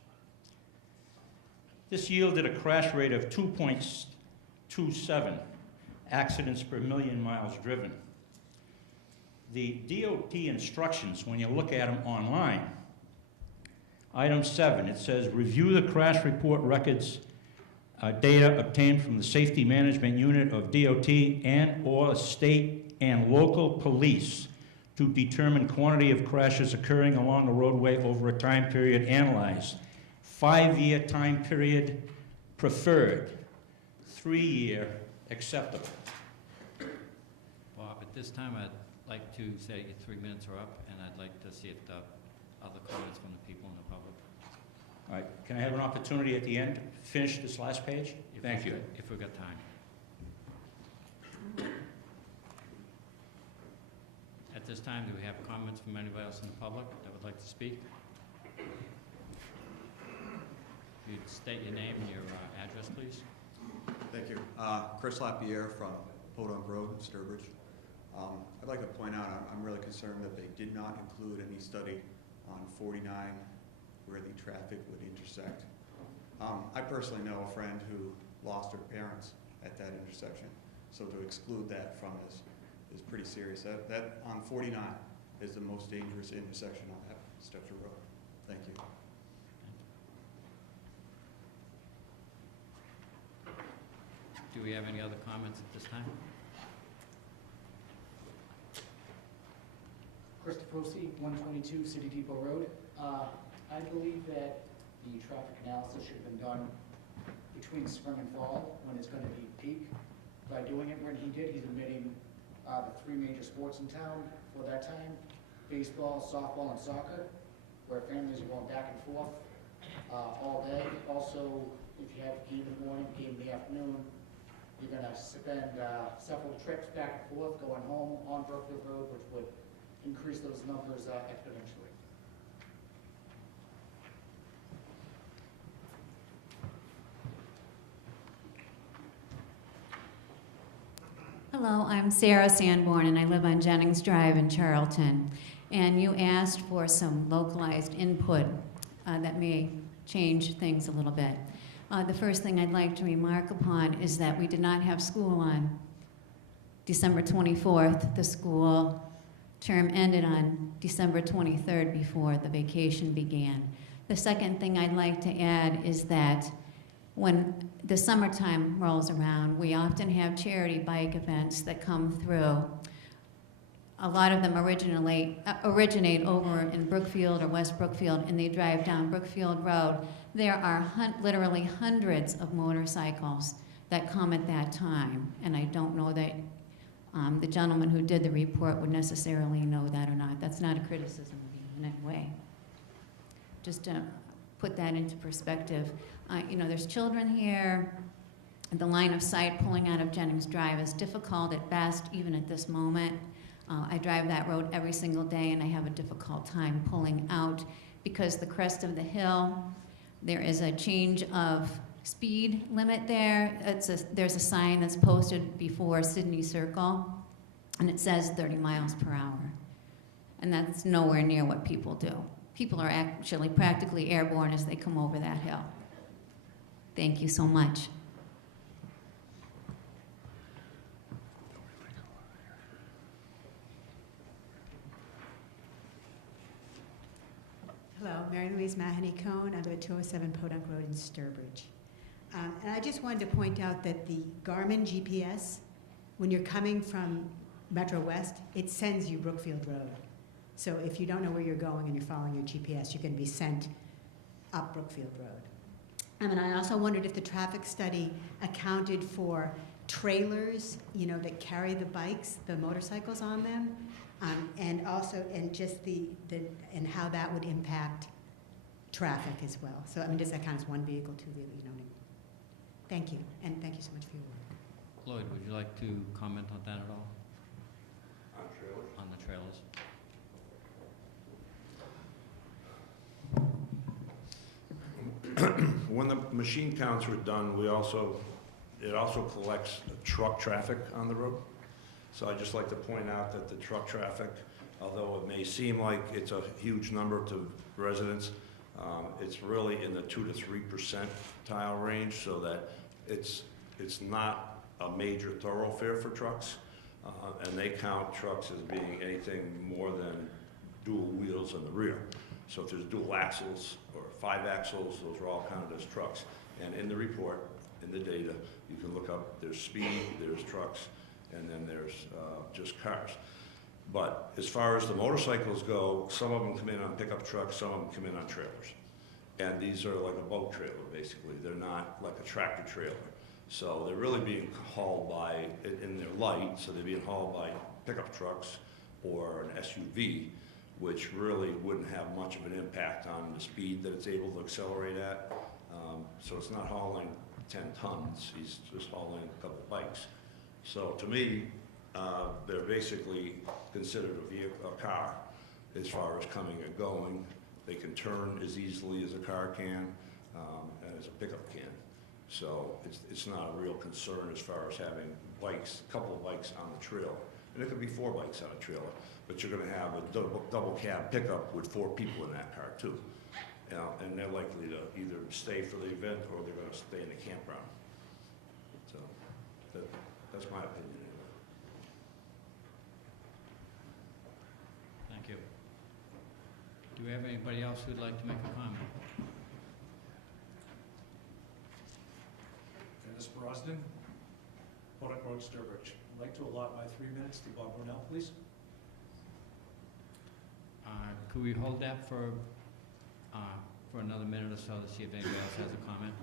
This yielded a crash rate of 2.27 accidents per million miles driven. The DOT instructions, when you look at them online, item 7, it says, review the crash report records data obtained from the Safety Management Unit of DOT and/or state and local police to determine quantity of crashes occurring along the roadway over a time period analyzed. 5-year time period preferred. 3-year acceptable. Bob, at this time, I'd like to say your 3 minutes are up, and I'd like to see if the other comments from the people in the public. All right, can I have an opportunity at the end to finish this last page? Thank you. If we've got time. At this time, do we have comments from anybody else in the public that would like to speak? If you'd state your name and your address, please. Thank you. Chris Lapierre from Podunk Road, Sturbridge. I'd like to point out I'm really concerned that they did not include any study on 49 where the traffic would intersect. I personally know a friend who lost her parents at that intersection, so to exclude that from this is pretty serious. That on 49 is the most dangerous intersection on that stretch of road. Thank you. Do we have any other comments at this time? Christopher C., 122 City Depot Road. I believe that the traffic analysis should have been done between spring and fall when it's going to be peak. By doing it when he did, he's omitting the 3 major sports in town for that time: baseball, softball, and soccer, where families are going back and forth all day. Also, if you have a game in the morning, game in the afternoon, you're going to spend several trips back and forth going home on Brookfield Road, which would increase those numbers exponentially. Hello, I'm Sarah Sanborn, and I live on Jennings Drive in Charlton. And you asked for some localized input that may change things a little bit. The first thing I'd like to remark upon is that we did not have school on December 24th. The school term ended on December 23rd before the vacation began. The second thing I'd like to add is that when the summertime rolls around, we often have charity bike events that come through. A lot of them originate over in Brookfield or West Brookfield, and they drive down Brookfield Road. There are literally hundreds of motorcycles that come at that time, and I don't know that the gentleman who did the report would necessarily know that or not. That's not a criticism in any way. Just to put that into perspective. You know, there's children here. The line of sight pulling out of Jennings Drive is difficult at best, even at this moment. I drive that road every single day, and I have a difficult time pulling out because the crest of the hill, there is a change of speed limit there. There's a sign that's posted before Sydney Circle, and it says 30 miles per hour. And that's nowhere near what people do. People are actually practically airborne as they come over that hill. Thank you so much. Hello, Mary Louise Mehee Cohn. I live at 207 Podunk Road in Sturbridge. And I just wanted to point out that the Garmin GPS, when you're coming from Metro West, it sends you Brookfield Road. So if you don't know where you're going and you're following your GPS, you're going to be sent up Brookfield Road. And I also wondered if the traffic study accounted for trailers, you know, that carry the bikes, the motorcycles on them, and also, and just and how that would impact traffic as well. So, I mean, does that count as one vehicle, two vehicles, you know what I mean? Thank you, and thank you so much for your work. Lloyd, would you like to comment on that at all? trailers? on the trailers. When the machine counts are done, it also collects truck traffic on the road. So I'd just like to point out that the truck traffic, although it may seem like it's a huge number to residents, it's really in the 2 to 3% tile range, so that it's not a major thoroughfare for trucks. And they count trucks as being anything more than dual wheels in the rear. So if there's dual axles or 5 axles, those are all counted as trucks. And in the report, in the data, you can look up, there's speed, there's trucks, and then there's just cars. But as far as the motorcycles go, some of them come in on pickup trucks, some of them come in on trailers. And these are like a boat trailer, basically. They're not like a tractor trailer. So they're really being hauled by, and they're light, so they're being hauled by pickup trucks or an SUV, which really wouldn't have much of an impact on the speed that it's able to accelerate at. So it's not hauling 10 tons, he's just hauling a couple bikes. So to me, they're basically considered a car as far as coming and going. They can turn as easily as a car can, and as a pickup can. So it's not a real concern as far as having bikes, a couple of bikes on the trailer. And it could be 4 bikes on a trailer, but you're gonna have a double cab pickup with 4 people in that car too. And they're likely to either stay for the event or they're gonna stay in the campground. So that's my opinion anyway. Thank you. Do we have anybody else who'd like to make a comment? Dennis Brosnan, Podunk Road, Sturbridge. I'd like to allot my 3 minutes to Bob Brunel, please. Could we hold that for another minute or so to see if anybody else has a comment?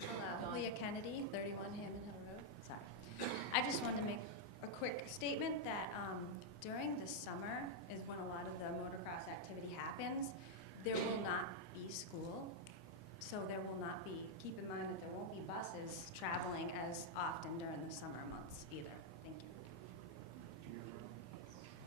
Hello, Leah Kennedy, 31 Hammond Hill Road. Sorry. I just wanted to make a quick statement that during the summer is when a lot of the motocross activity happens. There will not be school, so there will not be, keep in mind that there won't be buses traveling as often during the summer months either. Thank you.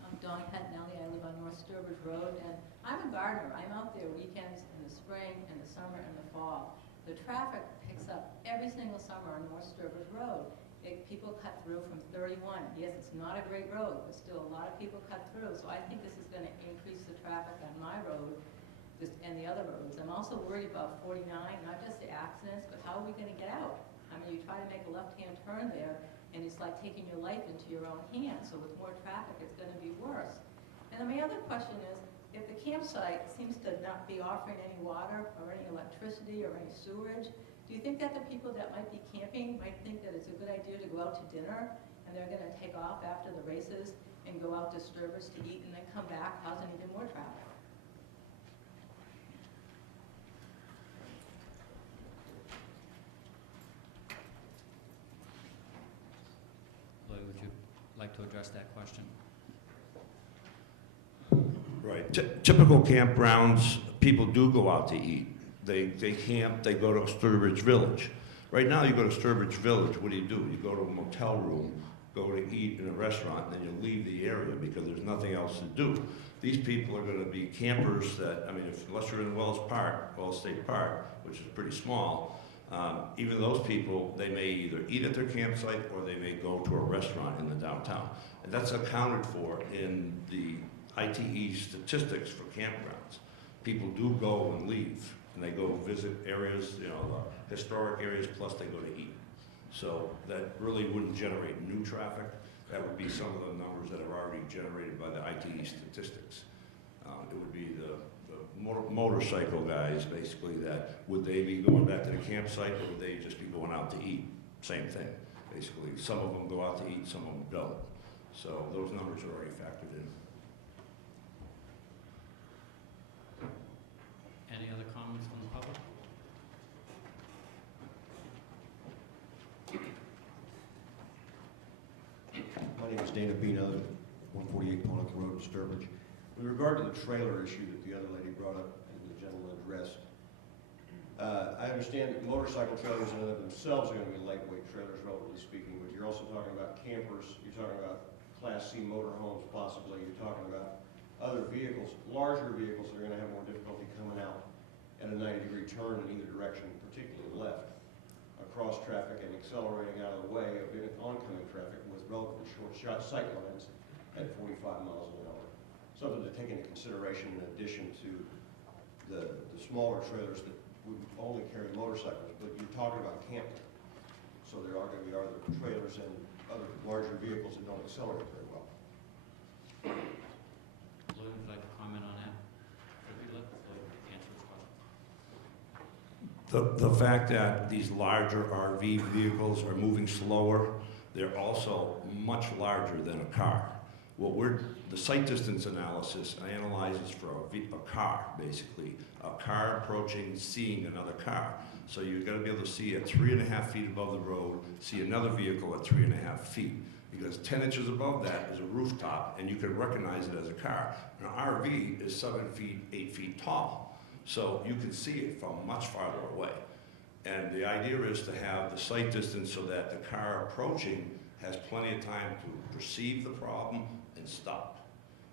I'm Dawn Connelly. I live on North Sturbridge Road, and I'm a gardener. I'm out there weekends in the spring and the summer and the fall. The traffic picks up every single summer on North Sturbridge Road. People cut through from 31. Yes, it's not a great road, but still a lot of people cut through. So I think this is going to increase the traffic on my road and the other roads. I'm also worried about 49, not just the accidents, but how are we going to get out? I mean, you try to make a left-hand turn there, and it's like taking your life into your own hands. So with more traffic, it's going to be worse. And then my other question is, if the campsite seems to not be offering any water or any electricity or any sewerage, do you think that the people that might be camping might think that it's a good idea to go out to dinner, and they're going to take off after the races and go out to Sturbridge to eat and then come back, causing even more traffic? Lloyd, would you like to address that question? Right. Typical campgrounds, people do go out to eat. They camp, they go to Sturbridge Village. Right now, you go to Sturbridge Village, what do? You go to a motel room, go to eat in a restaurant, and then you leave the area because there's nothing else to do. These people are going to be campers that, I mean, unless you're in Wells State Park, which is pretty small, even those people, they may either eat at their campsite or they may go to a restaurant in the downtown. And that's accounted for in the ITE statistics for campgrounds. People do go and leave, and they go visit areas, you know, historic areas, plus they go to eat. So that really wouldn't generate new traffic. That would be some of the numbers that are already generated by the ITE statistics. It would be the motorcycle guys, basically, that would they be going back to the campsite or would they just be going out to eat? Same thing, basically. Some of them go out to eat, some of them don't. So those numbers are already factored in. Any other comments from the public? My name is Dana Bean, I live at 148 Podunk Road in Sturbridge. With regard to the trailer issue that the other lady brought up and the gentleman addressed, I understand that motorcycle trailers in and of themselves are going to be lightweight trailers, relatively speaking, but you're also talking about campers, you're talking about Class C motorhomes possibly, you're talking about other vehicles, larger vehicles that are going to have more difficulty coming out at a 90-degree turn in either direction, particularly left, across traffic and accelerating out of the way of oncoming traffic with relatively short sight lines at 45 miles an hour. Something to take into consideration in addition to the smaller trailers that would only carry motorcycles, but you're talking about camping. So there are going to be other trailers and other larger vehicles that don't accelerate very well. Lloyd, would you like to comment on that? Would you like Lloyd to answer his question? The fact that these larger RV vehicles are moving slower, they're also much larger than a car. The sight distance analysis analyzes for a car, basically. A car approaching, seeing another car. So you've got to be able to see at 3.5 feet above the road, see another vehicle at 3.5 feet. Because 10 inches above that is a rooftop, and you can recognize it as a car. An RV is 7 feet, 8 feet tall. So you can see it from much farther away. And the idea is to have the sight distance so that the car approaching has plenty of time to perceive the problem and stop.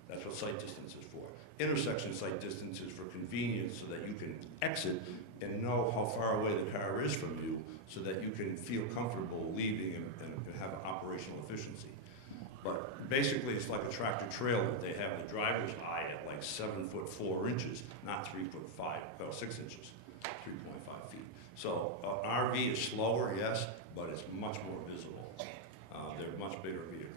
That's what sight distance is for. Intersection sight distance is for convenience so that you can exit and know how far away the car is from you so that you can feel comfortable leaving and have operational efficiency. But basically it's like a tractor trailer. They have the driver's eye at like 7'4" not 6 inches, 3.5 feet. So an RV is slower, yes, but it's much more visible. They're much bigger vehicles.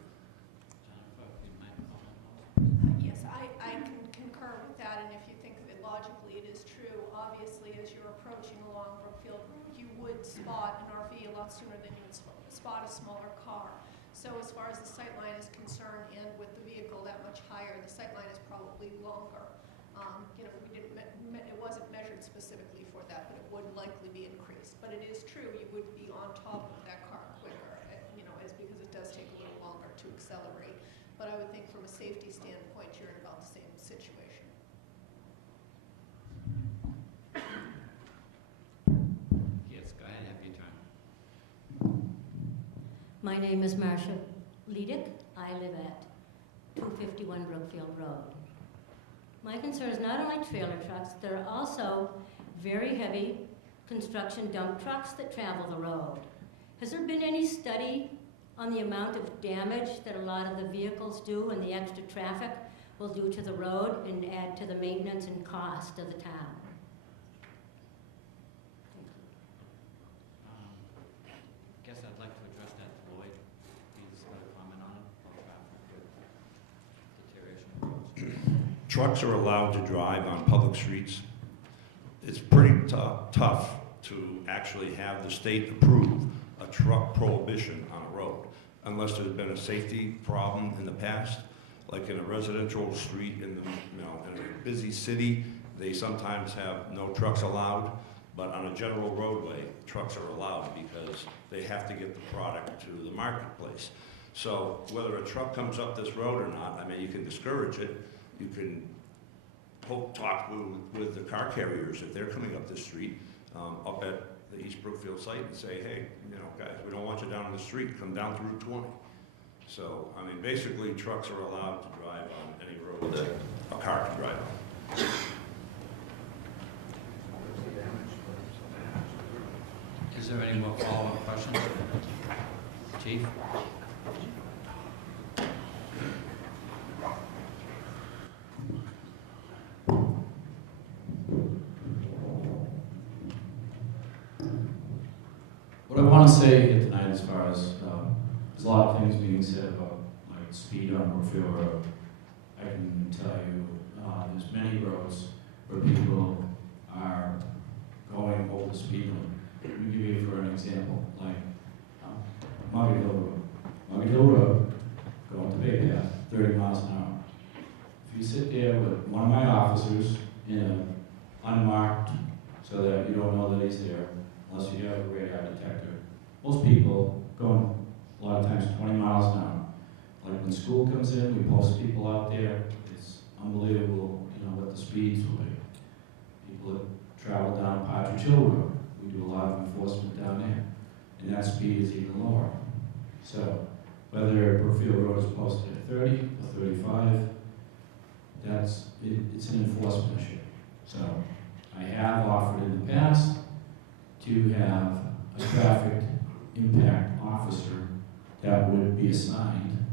Yes, I can concur with that, and if you think of it logically, it is true. Obviously, as you're approaching along Brookfield Road, you would spot an RV a lot sooner than you would spot a smaller car. So as far as the sight line is concerned, and with the vehicle that much higher, the sight line is probably longer. It wasn't measured specifically for that, but it would likely be increased. But it is true, you would be on top of that car quicker, because it does take a little longer to accelerate. But I would think from a safety standpoint, you're in about the same situation. Yes, go ahead, have your turn. My name is Marcia Liedick. I live at 251 Brookfield Road. My concern is not only trailer trucks, there are also very heavy construction dump trucks that travel the road. Has there been any study on the amount of damage that a lot of the vehicles do and the extra traffic will do to the road and add to the maintenance and cost of the town? I guess I'd like to address that to Lloyd. He's got a comment on it. Deterioration of roads. Trucks are allowed to drive on public streets. It's pretty tough to actually have the state approve a truck prohibition on a road, unless there's been a safety problem in the past, like in a residential street in a busy city, they sometimes have no trucks allowed, but on a general roadway, trucks are allowed because they have to get the product to the marketplace. So whether a truck comes up this road or not, I mean, you can discourage it. You can talk with the car carriers if they're coming up the street, up at the East Brookfield site and say, hey, guys, we don't want you down the street, come down through Route 20. So, I mean, basically, trucks are allowed to drive on any road that a car can drive on. Is there any more follow-up questions? Chief? What I want to say here tonight, as far as there's a lot of things being said about like speed on Brookfield Road. I can tell you there's many roads where people are going over the speed limit. Let me give you for an example, like Muggy Hill Road. Muggy Hill Road, going to Bay Path, 30 miles an hour. If you sit there with one of my officers in an unmarked, so that you don't know that he's there, unless you have a radar detector. Most people going a lot of times 20 miles an hour. Like when school comes in, we post people out there. It's unbelievable, what the speeds will be. People are travel down Partridge Hill Road. We do a lot of enforcement down there, and that speed is even lower. So whether Brookfield Road is posted at 30 or 35, it's an enforcement issue. So I have offered in the past to have a traffic impact officer that would be assigned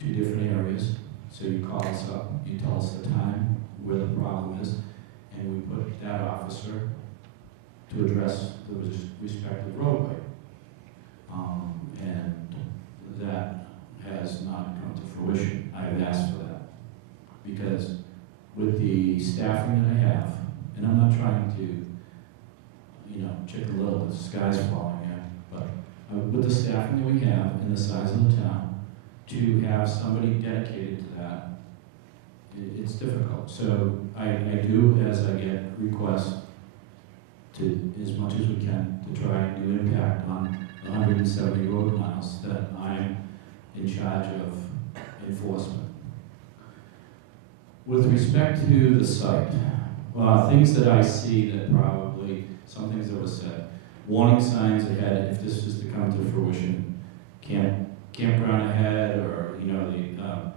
to different areas. So you call us up, you tell us the time, where the problem is, and we put that officer to address the respective roadway. And that has not come to fruition. I've asked for that. Because with the staffing that I have, and I'm not trying to, Chicken Little, the sky's falling here, but with the staffing that we have and the size of the town, to have somebody dedicated to that, it's difficult. So I do, as I get requests, to, as much as we can, to try and do impact on the 170 road miles that I'm in charge of enforcement. With respect to the site, things that I see that probably, some things that were said, warning signs ahead if this is to come to fruition, campground ahead, or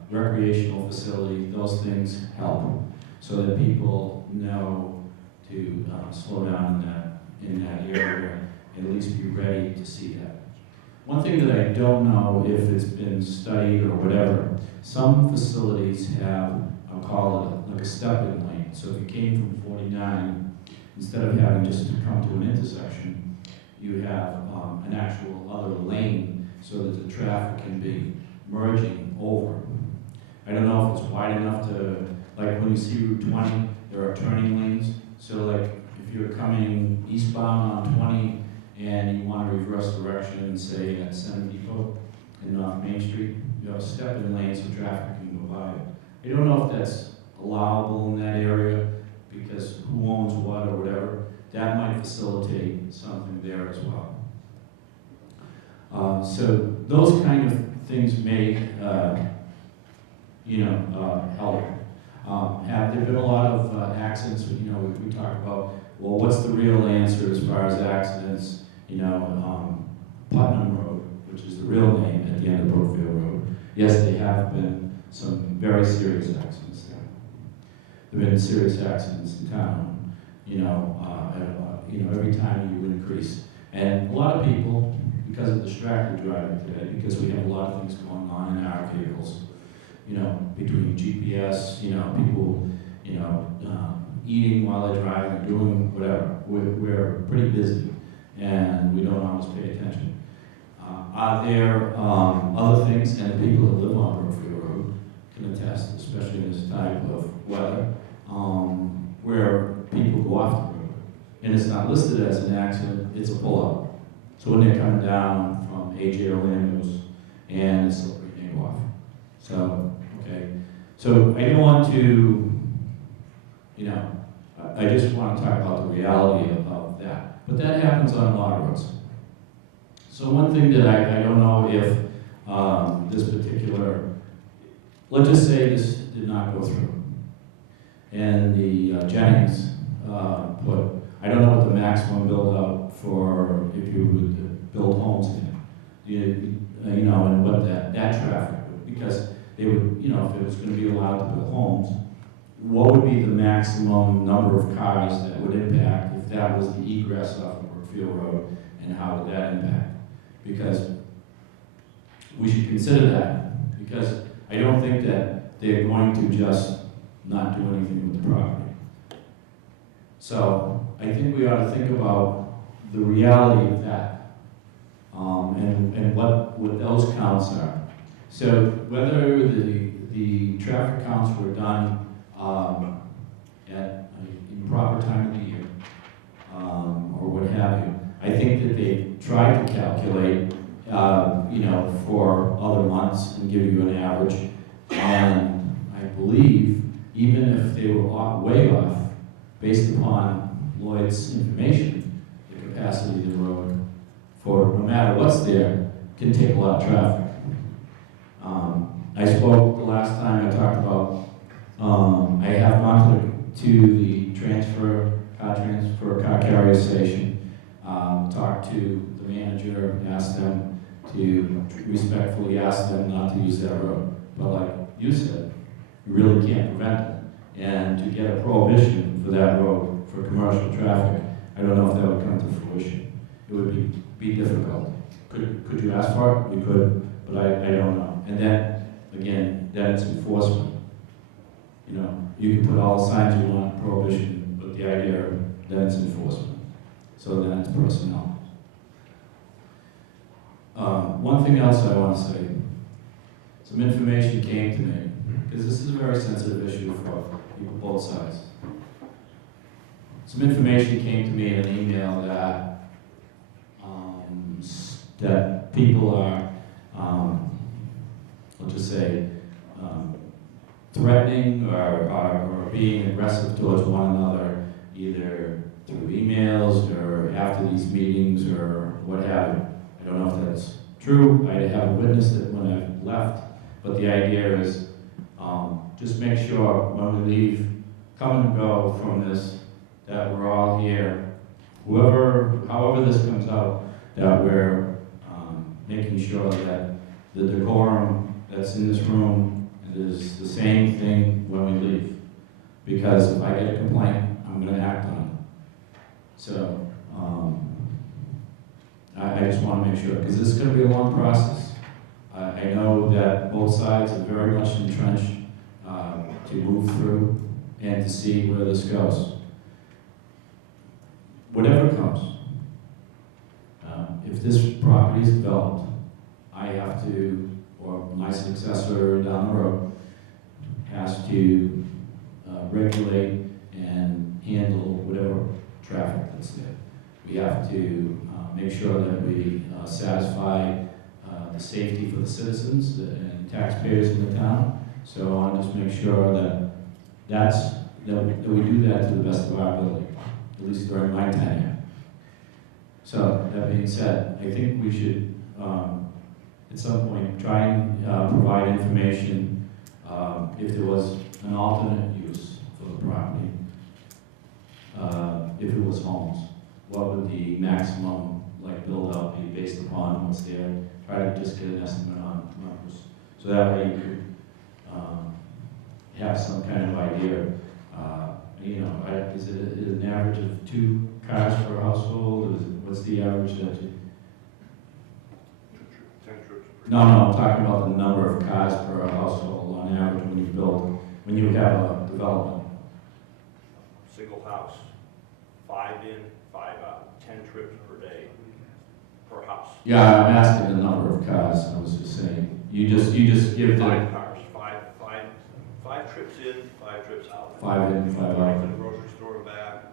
the recreational facility, those things help so that people know to slow down in that area and at least be ready to see that. One thing that I don't know if it's been studied or whatever, some facilities have, I'll call it like a step-in lane. So if you came from 49, instead of having just to come to an intersection, you have an actual other lane so that the traffic can be merging over. I don't know if it's wide enough to, like when you see Route 20, there are turning lanes. So like if you're coming eastbound on 20 and you want to reverse direction, say at Center Depot and North Main Street, you have a step-in lane so traffic can go by it. I don't know if that's allowable in that area because who owns what or whatever. That might facilitate something there as well. So those kind of things may, help. Have there been a lot of accidents? We talk about, well, what's the real answer as far as accidents? Putnam Road, which is the real name at the end of Brookfield Road. Yes, there have been some very serious accidents there. There have been serious accidents in town. Every time you increase, and a lot of people, because of distracted driving today, because we have a lot of things going on in our vehicles. Between GPS, people, eating while they're driving, doing whatever. We're pretty busy, and we don't always pay attention. Are there other things, and the people that live on Brookfield Road can attest, especially in this type of weather, where people go off the road, and it's not listed as an accident, it's a pull-up. So when they're coming down from AJ Orlando's, and it's slippery, they go off. So, okay. So I don't want to, I just want to talk about the reality of that. But that happens on a lot of roads. So one thing that I don't know if this particular, let's just say this did not go through. And the Jennings put, I don't know what the maximum build out for if you would build homes in, and what that traffic would, because they would, if it was going to be allowed to build homes, what would be the maximum number of cars that would impact if that was the egress off of Brookfield Road, and how would that impact? Because we should consider that, because I don't think that they're going to just not do anything with the property. So I think we ought to think about the reality of that, and what those counts are. So whether the traffic counts were done at in proper time of the year, or what have you, I think that they tried to calculate, for other months and give you an average. And I believe even if they were way off, based upon Lloyd's information, the capacity of the road, for no matter what's there, can take a lot of traffic. I spoke the last time I talked about, I have gone to the car for a car carrier station. Talked to the manager, asked them to respectfully ask them not to use that road. But like you said, you really can't prevent it. And to get a prohibition for that road for commercial traffic, I don't know if that would come to fruition. It would be difficult. Could you ask for it? We could, but I don't know. And then, again, then it's enforcement. You know, you can put all the signs you want, prohibition, but the idea, then it's enforcement. So then it's personnel. One thing else I want to say, some information came to me, because this is a very sensitive issue for people both sides. Some information came to me in an email that that people are, let's just say, threatening or being aggressive towards one another, either through emails or after these meetings or what have you. I don't know if that's true. I haven't witnessed it when I've left, but the idea is just make sure when we leave, come and go from this, that we're all here, however this comes out, that we're making sure that the decorum that's in this room is the same thing when we leave. Because if I get a complaint, I'm going to act on it. So I just want to make sure, because this is going to be a long process. I know that both sides are very much entrenched to move through and to see where this goes. Whatever comes, if this property is developed, I have to, or my successor down the road, has to regulate and handle whatever traffic that's there. We have to make sure that we satisfy the safety for the citizens and taxpayers in the town. So I want to just make sure that that we do that to the best of our ability, at least during my tenure. So that being said, I think we should, at some point, try and provide information if there was an alternate use for the property. If it was homes, what would the maximum build out be based upon what's there? Try to just get an estimate on numbers, so that way you could have some kind of idea. You know, is it an average of 2 cars per household? What's the average that you? 10 trips. No, I'm talking about the number of cars per household on average when you have a development. Single house, 5 in, 5 out, 10 trips per day, per house. Yeah, I'm asking the number of cars. I was just saying. You just give the 5 cars, 5 trips in, 5 trips out. 5 in, 5 Go out. to the grocery store and back.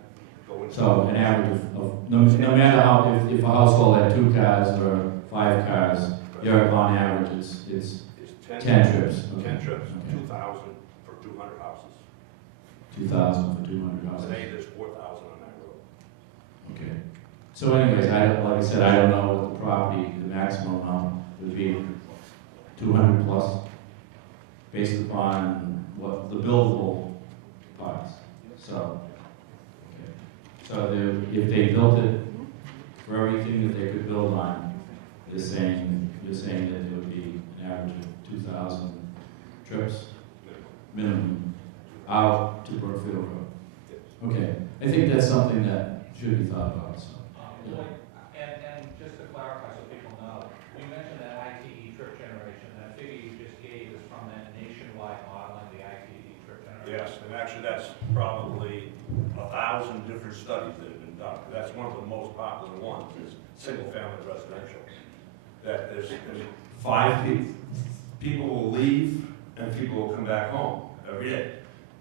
Go inside. So an average of no matter how, if a household had 2 cars or 5 cars, you're on average it's 10 trips. Okay. 10 trips, Okay. 2,000 for 200 houses. 2,000 for 200 houses. Today there's 4,000 on that road. Okay. So anyways, like I said, I don't know what the property, the maximum amount would be, 200 plus, based upon what the buildable parts. So, okay. So if they built it for everything that they could build on, you're saying that it would be an average of 2,000 trips minimum out to Brookfield Road. Okay, I think that's something that should be thought about. So. And just to clarify so people know, you mentioned that ITE trip generation. That figure you just gave is from that nationwide modeling, the ITE trip generation. Yes, and actually that's probably 1,000 different studies that have been done. That's one of the most popular ones, is single-family residential. That there's 5 people will leave and people will come back home every day.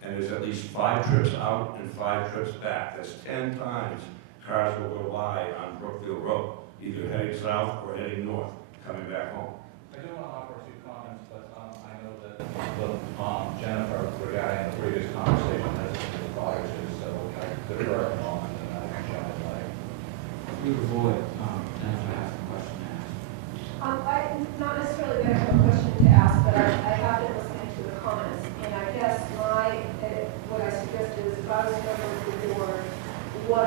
And there's at least 5 trips out and 5 trips back. That's 10 times cars will go by on Brookfield Road, either heading south or heading north, coming back home. I do want to offer a few comments, but I know that Jennifer, regarding the previous conversation, has been prior to, so I defer at the moment, and I can jump in later. We would avoid Jennifer asking a question to ask. Not necessarily that I have a question to ask, but I have been listening to the comments, and I guess what I suggested is if I was a member of the board, what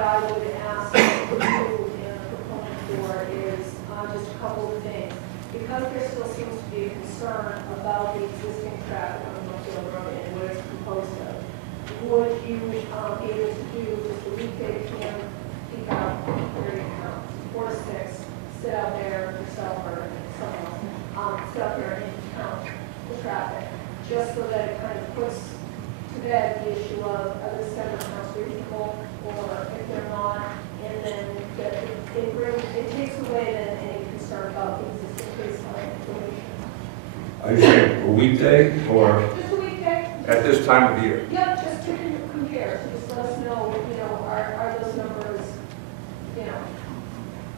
about the existing traffic on Brookfield Road and what it's composed of. Would you be able to do just a weekday PM, peak out, period count, 4 to 6, sit out there yourself or someone else, sit out there and count the traffic, just so that it kind of puts to bed the issue of are the December counts reasonable, or if they're not, and then it takes away then any concern about the existing baseline information. Are you saying a weekday or Just a weekday. at this time of year? Yeah, just to compare, so just let us know, are those numbers,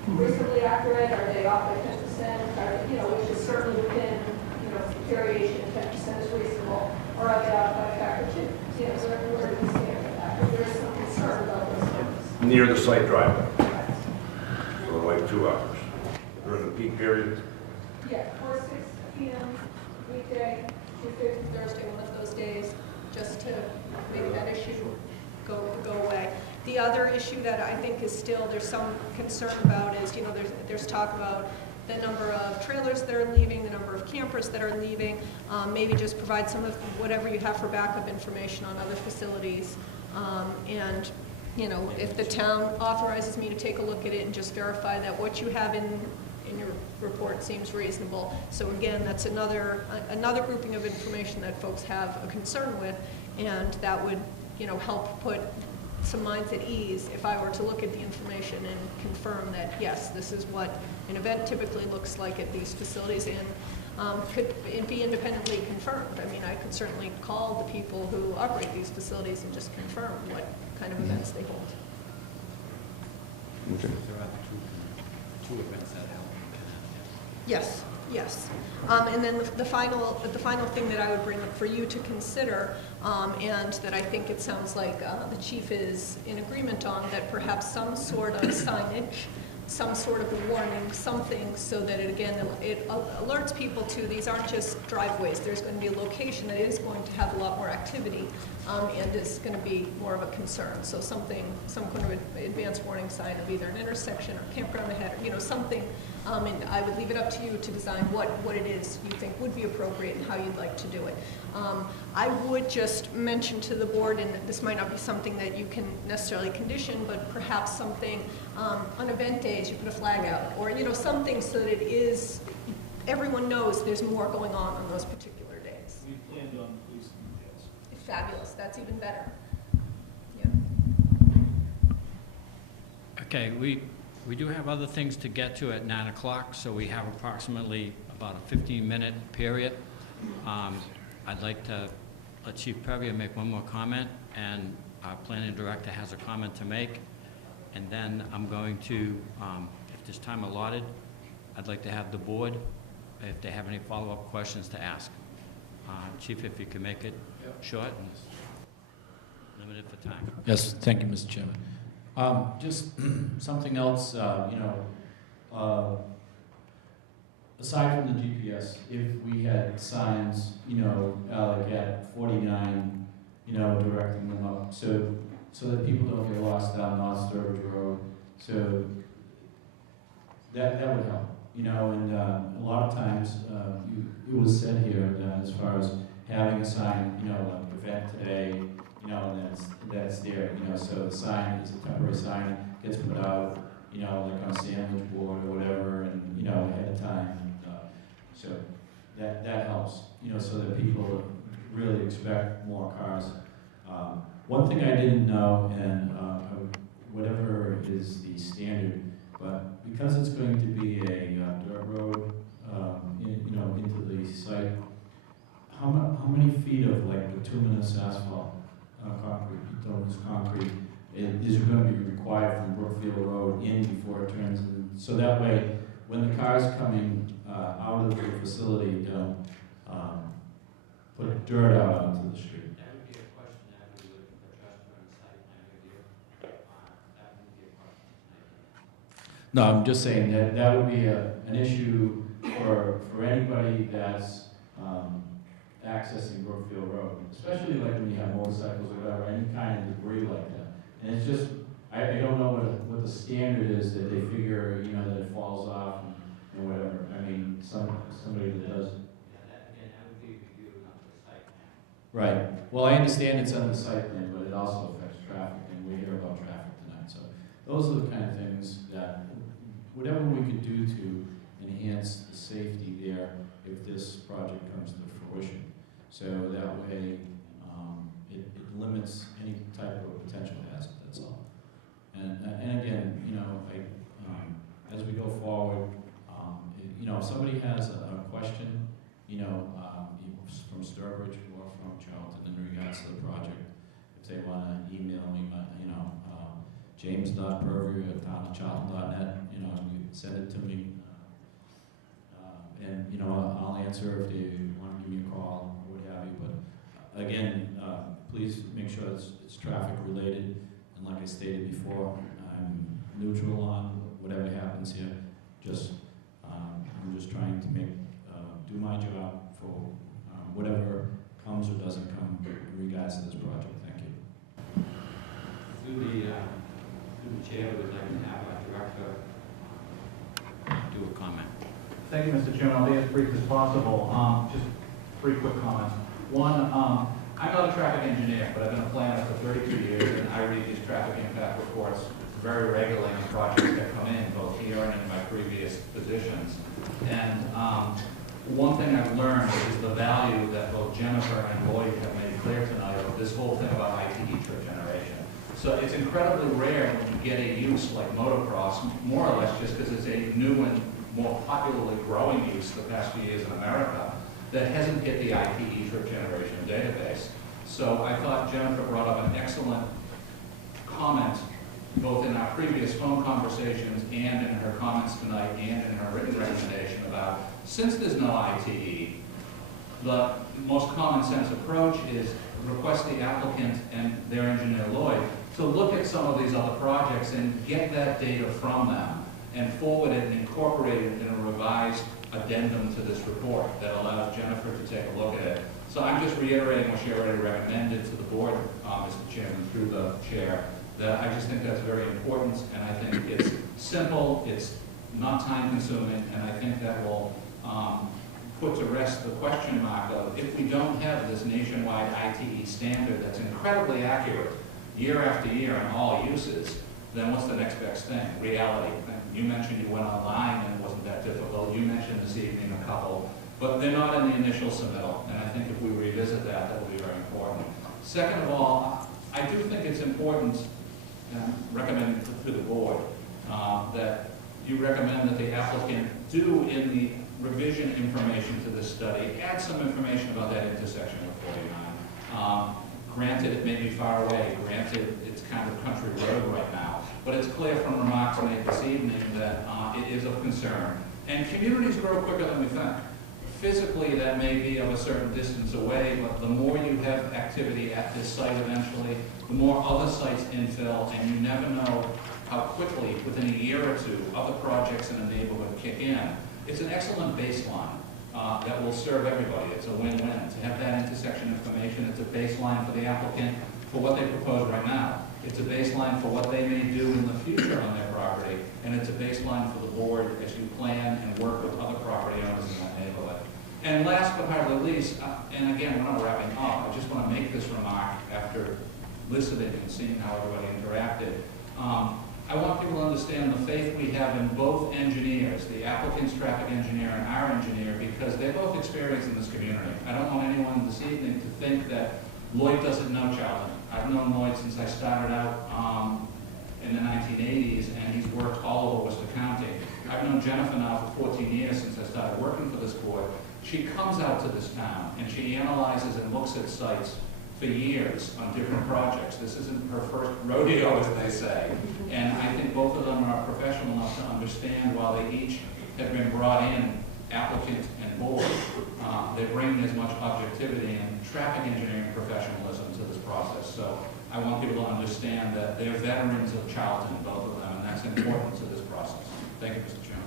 reasonably accurate, are they off by 10%, which is certainly within, variation, 10% is reasonable, or are they off by a factor 2? Where do we stand with that? If there is some concern about those numbers. Near the site driveway. So like 2 hours during the peak period. Yeah, 4 to 6 p.m. weekday, Tuesday to Thursday, one of those days, just to make that issue go away. The other issue that I think is still there's some concern about is, there's talk about the number of trailers that are leaving, the number of campers that are leaving. Maybe just provide some of whatever you have for backup information on other facilities. And if the town authorizes me to take a look at it and just verify that what you have in your report seems reasonable. So again, that's another grouping of information that folks have a concern with, and that would help put some minds at ease if I were to look at the information and confirm that yes, this is what an event typically looks like at these facilities, and could it be independently confirmed. I mean, I could certainly call the people who operate these facilities and just confirm what kind of events they hold. Okay. There are two events that happen. Yes, yes. And then the final thing that I would bring up for you to consider, and that I think it sounds like the chief is in agreement on, that perhaps some sort of signage, some sort of a warning, something, so that it alerts people to these aren't just driveways. There's going to be a location that is going to have a lot more activity, and is going to be more of a concern. So some kind of an advanced warning sign of either an intersection or campground ahead, or something. And I would leave it up to you to design what it is you think would be appropriate and how you'd like to do it. I would just mention to the board, and this might not be something that you can necessarily condition, but perhaps something on event days, you put a flag out, or something so that it is, everyone knows there's more going on those particular days. We planned on police details. Fabulous, that's even better. Okay, we do have other things to get to at 9 o'clock, so we have approximately about a 15-minute period. I'd like to let Chief Previa make one more comment, and our planning director has a comment to make. And then I'm going to, if there's time allotted, I'd like to have the board, if they have any follow-up questions, to ask. Chief, if you can make it short and limited for time. Yes, thank you, Mr. Chairman. Just something else, aside from the GPS, if we had signs, like at 49, directing them up, so that people don't get lost down North Sturbridge Road, so that would help, and a lot of times, it was said here that as far as having a sign, like event today, and that's there, so the sign is a temporary sign, gets put out, like on a sandwich board or whatever, and, ahead of time, so that helps, so that people really expect more cars. One thing I didn't know, and whatever is the standard, but because it's going to be a dirt road, into the site, how many feet of like bituminous asphalt, concrete, is going to be required from Brookfield Road in before it turns in? So that way, when the cars coming out of the facility don't put dirt out onto the street. That would be a question that we would address during the site plan review. That would be a question. No, I'm just saying that would be an issue for anybody that's accessing Brookfield Road, especially like when you have motorcycles or whatever, any kind of debris like that. And it's just, I don't know what the standard is that they figure, that it falls off and whatever. I mean, somebody that does. Yeah, that would be Right. Well, I understand it's on the site plan, but it also affects traffic, and we hear about traffic tonight. So those are the kind of things that, whatever we could do to enhance the safety there if this project comes to fruition. So that way, it limits any type of potential hazard, that's all. And again, you know, as we go forward, you know, if somebody has a question, you know, from Sturbridge or from Charlton in regards to the project, if they want to email me, you know, james.purview@townofcharlton.net, you know, you can send it to me. And, you know, I'll answer if they want to give me a call or what have you. But again, please make sure it's traffic related. And like I stated before, I'm neutral on whatever happens here. Just, I'm just trying to do my job for whatever comes or doesn't come in regards to this project. Thank you. Through the chair, we'd like to have our director do a comment. Thank you, Mr. Chairman. I'll be as brief as possible. Just 3 quick comments. One, I'm not a traffic engineer, but I've been a planner for 32 years, and I read these traffic impact reports very regularly on projects that come in, both here and in my previous positions. And one thing I've learned is the value that both Jennifer and Lloyd have made clear tonight of this whole thing about ITE trip generation. So it's incredibly rare when you get a use like motocross, more or less just because it's a new and more popularly growing use the past few years in America, that hasn't hit the ITE trip generation database. So I thought Jennifer brought up an excellent comment, both in our previous phone conversations and in her comments tonight and in her written recommendation about, since there's no ITE, the most common sense approach is request the applicant and their engineer Lloyd to look at some of these other projects and get that data from them and forward it and incorporate it in a revised addendum to this report that allows Jennifer to take a look at it. So I'm just reiterating what she already recommended to the board, Mr. Chairman, through the chair, that I just think that's very important, and I think it's simple, it's not time consuming, and I think that will put to rest the question mark of, if we don't have this nationwide ITE standard that's incredibly accurate year after year on all uses, then what's the next best thing? Reality. You mentioned you went online and it wasn't that difficult. You mentioned this evening a couple, but they're not in the initial submittal, and I think if we revisit that, that will be very important. Second of all, I do think it's important, and recommend to the board, that you recommend that the applicant do in the revision information to this study, add some information about that intersection of 49. Granted, it may be far away. Granted, it's kind of country road right now. But it's clear from remarks made this evening that it is of concern. And communities grow quicker than we think. Physically, that may be of a certain distance away, but the more you have activity at this site eventually, the more other sites infill, and you never know how quickly, within a year or two, other projects in a neighborhood kick in. It's an excellent baseline that will serve everybody. It's a win-win. To have that intersection information, it's a baseline for the applicant for what they propose right now. It's a baseline for what they may do in the future on their property, and it's a baseline for the board as you plan and work with other property owners in that neighborhood. And last but hardly least, and again, we're not wrapping up, I just want to make this remark after listening and seeing how everybody interacted. I want people to understand the faith we have in both engineers, the applicant's traffic engineer and our engineer, because they're both experienced in this community. I don't want anyone this evening to think that Lloyd doesn't know Charlton. I've known Lloyd since I started out in the 1980s, and he's worked all over Worcester County. I've known Jennifer now for 14 years since I started working for this board. She comes out to this town, and she analyzes and looks at sites for years on different projects. This isn't her first rodeo, as they say. And I think both of them are professional enough to understand, while they each have been brought in, applicant and board, they bring as much objectivity and traffic engineering professionalism to this process. So I want people to understand that they're veterans of Charlton, both of them, and that's important to this process. Thank you, Mr. Chairman.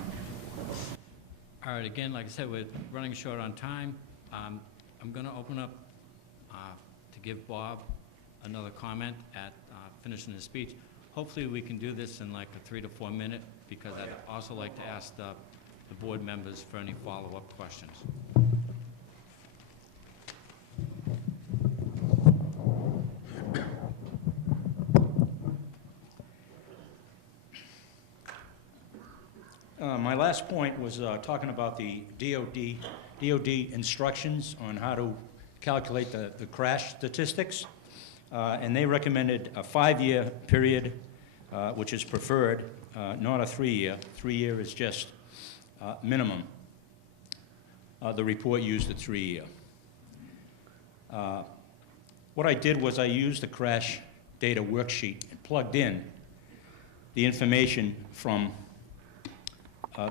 All right, again, like I said, we're running short on time. I'm going to open up to give Bob another comment at finishing his speech. Hopefully we can do this in like a 3 to 4 minute, because I'd also like to ask the board members for any follow-up questions. My last point was talking about the DOD instructions on how to calculate the crash statistics. And they recommended a 5-year period, which is preferred, not a 3-year. 3-year is just minimum. The report used a 3-year. What I did was I used the crash data worksheet and plugged in the information from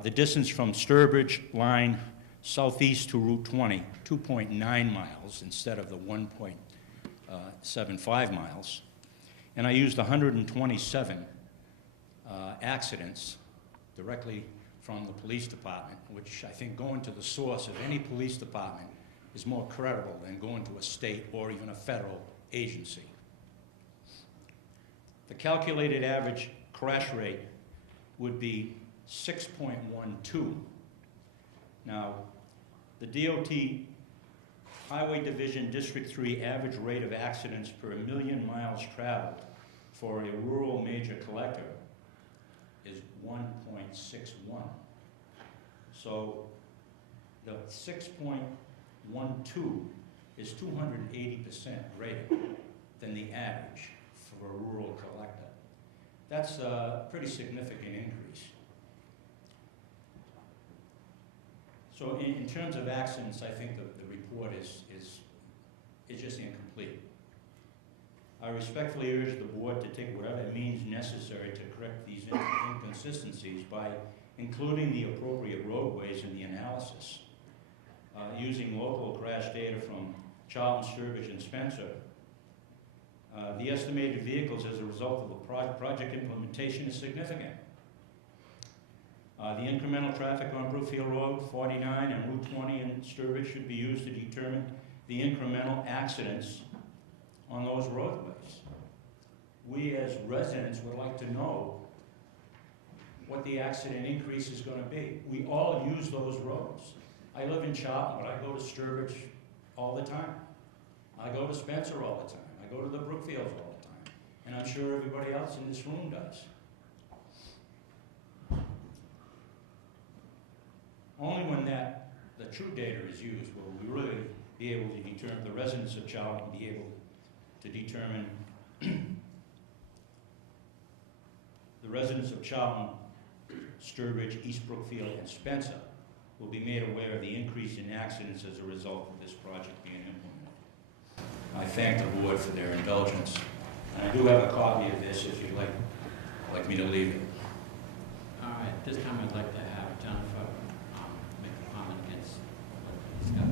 the distance from Sturbridge line southeast to Route 20, 2.9 miles instead of the 1.75 miles. And I used 127 accidents directly from the police department, which I think going to the source of any police department is more credible than going to a state or even a federal agency. The calculated average crash rate would be 6.12. Now, the DOT Highway Division District 3 average rate of accidents per 1 million miles traveled for a rural major collector is 1.61. So the 6.12 is 280% greater than the average for a rural collector. That's a pretty significant increase. So in terms of accidents, I think the report is just incomplete. I respectfully urge the board to take whatever means necessary to correct these inconsistencies by including the appropriate roadways in the analysis, using local crash data from Charlton, Sturbridge, and Spencer. The estimated vehicles as a result of the project implementation is significant. The incremental traffic on Brookfield Road, 49, and Route 20 in Sturbridge should be used to determine the incremental accidents on those roadways. We as residents would like to know what the accident increase is going to be. We all use those roads. I live in Charlton, but I go to Sturbridge all the time. I go to Spencer all the time. I go to the Brookfields all the time. And I'm sure everybody else in this room does. Only when the true data is used will we really be able to determine, the residents of Charlton be able to determine, the residents of Charlton, Sturbridge, East Brookfield, and Spencer will be made aware of the increase in accidents as a result of this project being implemented. I thank the board for their indulgence. And I do have a copy of this if you'd like me to leave it. All right, this time I'd like to have Jennifer make a comment against what we discussed.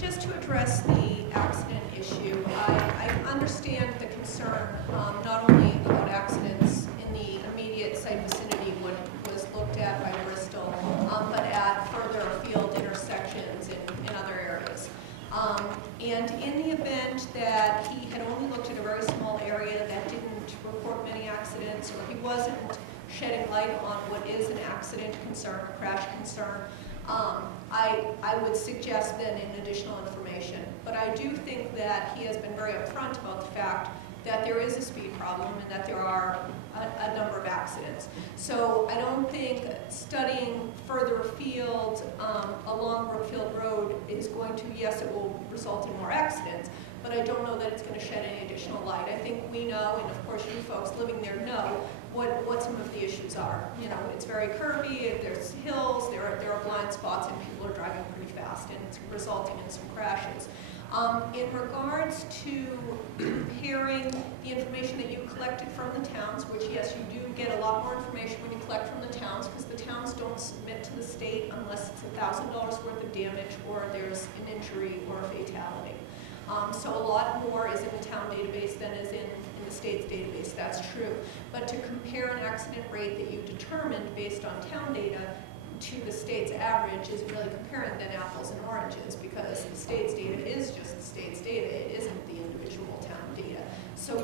Just to address the accident issue, I understand the concern not only about accidents in the immediate site vicinity, what was looked at by Bristol, but at further afield intersections in other areas. And in the event that he had only looked at a very small area that didn't report many accidents, or he wasn't shedding light on what is an accident concern, a crash concern, I would suggest then in additional information. But I do think that he has been very upfront about the fact that there is a speed problem and that there are a number of accidents. So I don't think studying further afield along Brookfield Road is going to, yes, it will result in more accidents, but I don't know that it's going to shed any additional light. I think we know, and of course you folks living there know, what some of the issues are. You know, it's very curvy, there's hills, there are blind spots, and people are driving pretty fast, and it's resulting in some crashes. In regards to comparing the information that you collected from the towns, which yes, you do get a lot more information when you collect from the towns, because the towns don't submit to the state unless it's $1,000 worth of damage or there's an injury or a fatality. So a lot more is in the town database than is in the state's database, that's true. But to compare an accident rate that you determined based on town data to the state's average is really comparing then apples and oranges, because the state's data is just the state's data, it isn't the individual town data. So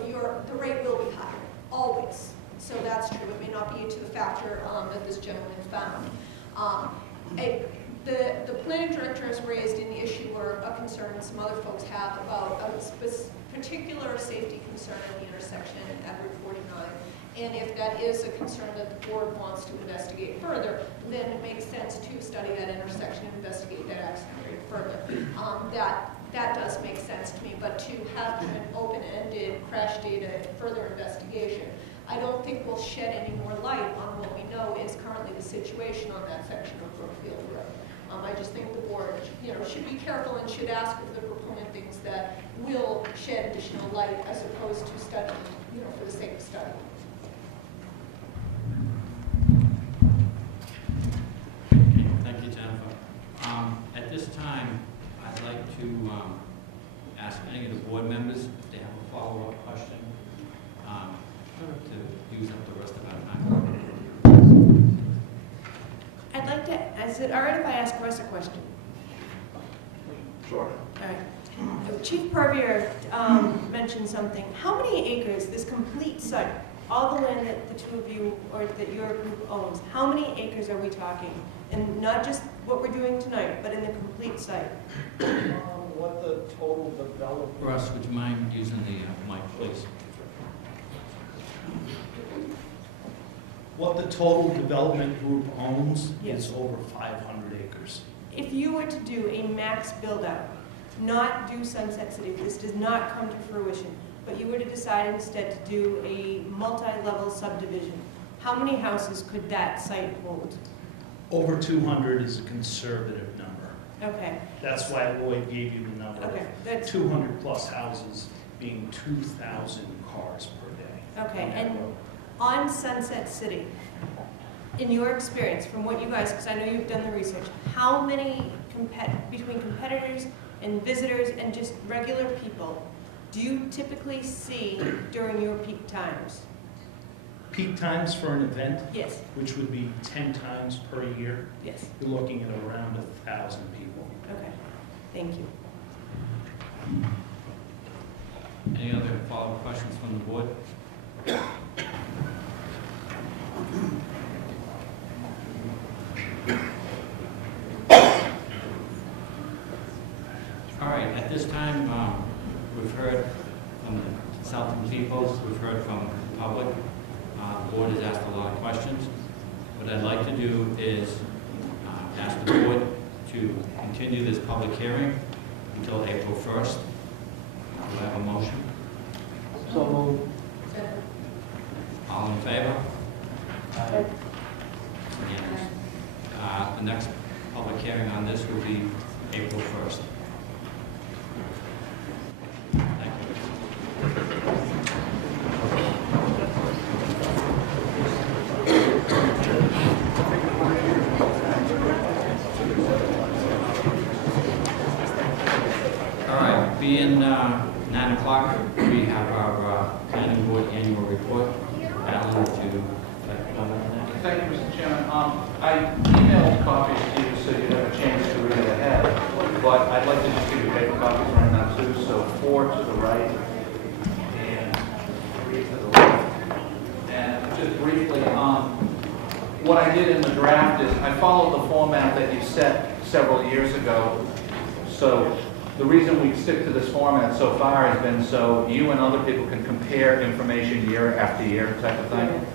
the rate will be higher, always. So that's true, it may not be to the factor that this gentleman found. The planning director has raised an issue or a concern some other folks have about a particular safety concern at the intersection at Route 49. And if that is a concern that the board wants to investigate further, then it makes sense to study that intersection and investigate that accident rate further. That does make sense to me, but to have an open-ended crash data and further investigation, I don't think will shed any more light on what we know is currently the situation on that section of Brookfield Road. I just think the board, should be careful and should ask of the proponent things that will shed additional light as opposed to studying, for the sake of studying. Thank you, Jennifer. At this time, I'd like to ask any of the board members if they have a follow-up question to use up the rest of our time. I'd like to, is it all right if I ask Russ a question? Sure. All right. Chief Purveyor mentioned something. How many acres, this complete site, all the land that the two of you or that your group owns, how many acres are we talking? And not just what we're doing tonight, but in the complete site? What the total development? Russ, would you mind using the mic, please? What the total development group owns Yes. is over 500 acres. If you were to do a max build-out, not do Sunset City, this does not come to fruition, but you were to decide instead to do a multi-level subdivision, how many houses could that site hold? Over 200 is a conservative number. Okay. That's why Lloyd gave you the number Okay, of that's 200 plus houses being 2,000 cars per day. okay. on that And road. on Sunset City, in your experience, from what you guys, because I know you've done the research, how many between competitors and visitors and just regular people do you typically see during your peak times? Peak times for an event, Yes. which would be 10 times per year, Yes. you're looking at around 1,000 people. Okay. Thank you. Any other follow-up questions from the board? All right, at this time, we've heard from the consulting people, we've heard from the public. The board has asked a lot of questions. What I'd like to do is ask the board to continue this public hearing until April 1st. Do I have a motion? So moved. All in favor? Unanimous. The next public hearing on this will be April 1st. Thank you. All right, being 9 o'clock, we have our planning board annual report. Alan, to Thank you, Mr. Chairman. I emailed copies to you so you'd have a chance to read it ahead, but I'd like to just give you paper copies right now too. So 4 to the right and 3 to the left. And just briefly, what I did in the draft is I followed the format that you set several years ago. So the reason we stick to this format so far has been so you and other people can compare information year after year type of thing.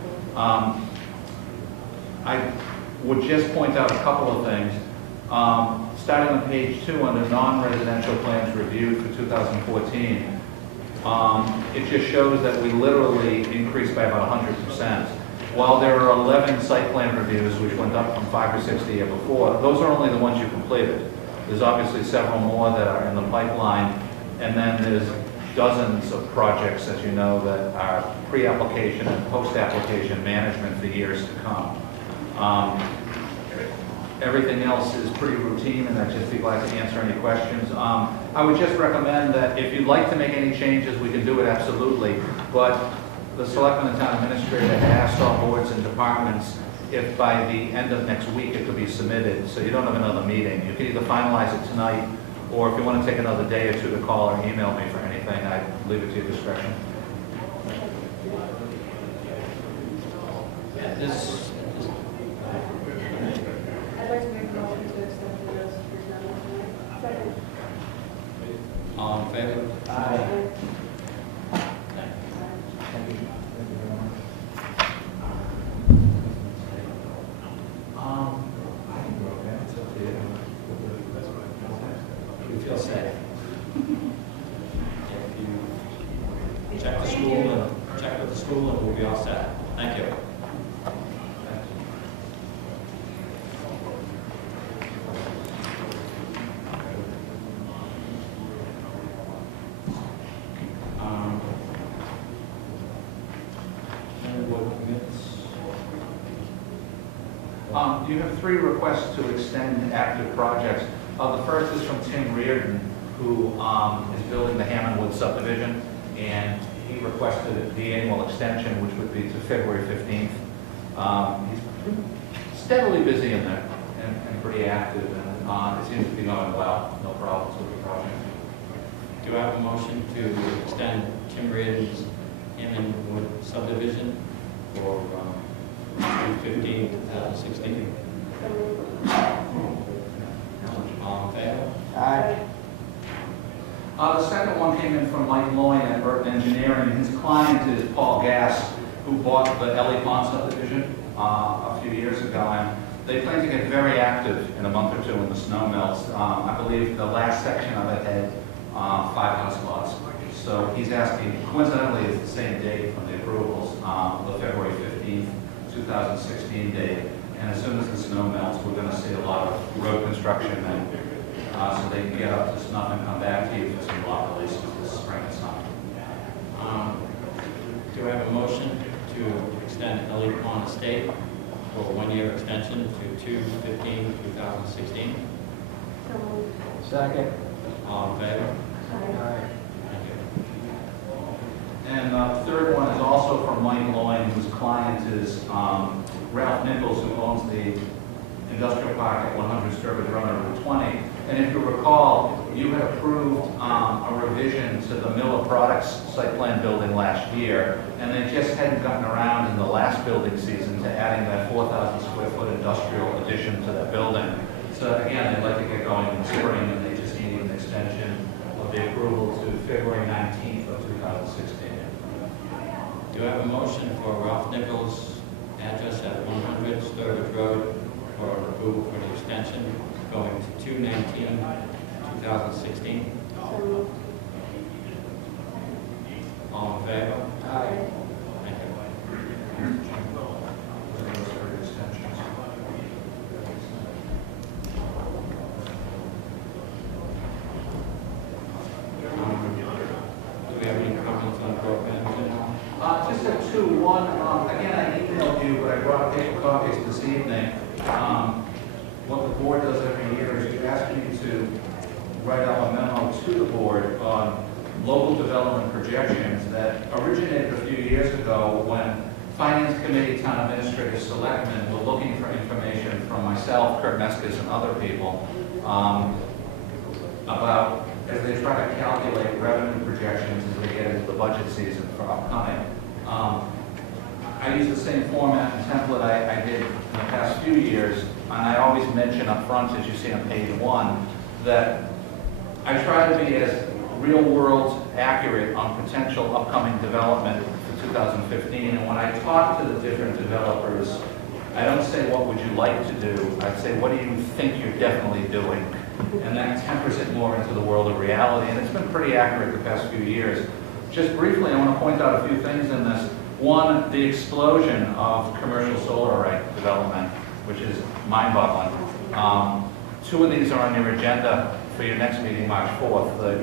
I would just point out a couple of things. Starting on page 2 under non-residential plans reviewed for 2014, it just shows that we literally increased by about 100%. While there are 11 site plan reviews, which went up from 5 or 6 the year before, those are only the ones you completed. There's obviously several more that are in the pipeline, and then there's dozens of projects, as you know, that are pre-application and post-application management for years to come. Everything else is pretty routine, and I'd just be glad to answer any questions. I would just recommend that if you'd like to make any changes, we can do it absolutely, but the Selectman and Town Administrator had asked all boards and departments if by the end of next week it could be submitted, so you don't have another meeting. You can either finalize it tonight, or if you want to take another day or two to call or email me for anything, I'd leave it to your discretion. I'd like to make a motion to accept All in favor? Aye. You feel safe. If you check the school and check with the school and we'll be all set. Thank you. You have 3 requests to extend active projects. The first is from Tim Reardon, who is building the Hammondwood subdivision, and he requested the annual extension, which would be to February 15th. He's steadily busy in there and pretty active, and it seems to be going well. No problems with the project. Do I have a motion to extend Tim Reardon's Hammondwood subdivision for 2015-2016? All in favor? Aye. The second one came in from Mike Loyne at Burton Engineering. His client is Paul Gass, who bought the Ellie Pond subdivision a few years ago, and they plan to get very active in a month or two when the snow melts. I believe the last section of it had 5 house lots. So he's asking, coincidentally, it's the same date from the approvals, the February 15th, 2016 date. And as soon as the snow melts, we're going to see a lot of road construction, and so they can get up to snuff and come back to you for some lot releases this spring and summer. Do I have a motion to extend Ellie Pond Estate for a 1-year extension to 2/15/2016? Second. All in favor? Aye. Thank you. And the third one is also from Mike Loyne, whose client is Ralph Nichols, who owns the industrial park at 100 Sturbridge Road on Route 20. And if you recall, you had approved a revision to the Miller Products site plan building last year, and they just hadn't gotten around in the last building season to adding that 4,000 square foot industrial addition to that building. So again, they'd like to get going in the spring, and they just need an extension of the approval to February 19th of 2016. Do I have a motion for Ralph Nichols' address at 100 Sturbridge Road for approval for the extension going to 2/19/2016? All in favor? Aye. Thank you. Do we have any comments on broadband? Just have 2. One, again, I emailed you, but I brought paper copies this evening. What the board does every year is you ask me to write out a memo to the board on local development projections that originated a few years ago when Finance Committee, Town Administrators, Selectmen were looking for information from myself, Kurt Meskis, and other people about, as they try to calculate revenue projections as they get into the budget season for upcoming. I use the same format and template I did in the past few years, and I always mention up front, as you see on page 1, that I try to be as real-world accurate on potential upcoming development for 2015. And when I talk to the different developers, I don't say, what would you like to do? I say, what do you think you're definitely doing? And that tempers it more into the world of reality. And it's been pretty accurate the past few years. Just briefly, I want to point out a few things in this. One, the explosion of commercial solar array development, which is mind-boggling. 2 of these are on your agenda for your next meeting, March 4th, the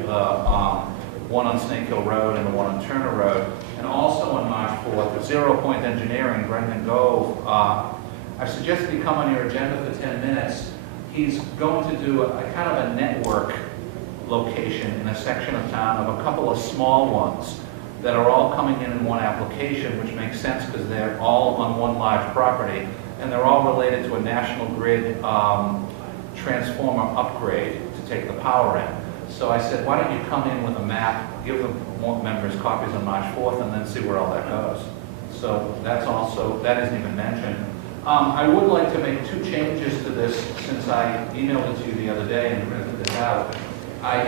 one on Snake Hill Road and the one on Turner Road. And also on March 4th, with 0 Point Engineering, Brendan Gove, I've suggested he come on your agenda for 10 minutes. He's going to do a kind of a network location in a section of town of a couple of small ones that are all coming in one application, which makes sense because they're all on one large property, and they're all related to a National Grid transformer upgrade to take the power in. So I said, why don't you come in with a map, give the members copies on March 4th, and then see where all that goes. So that's also, that isn't even mentioned. I would like to make 2 changes to this since I emailed it to you the other day and printed this out. I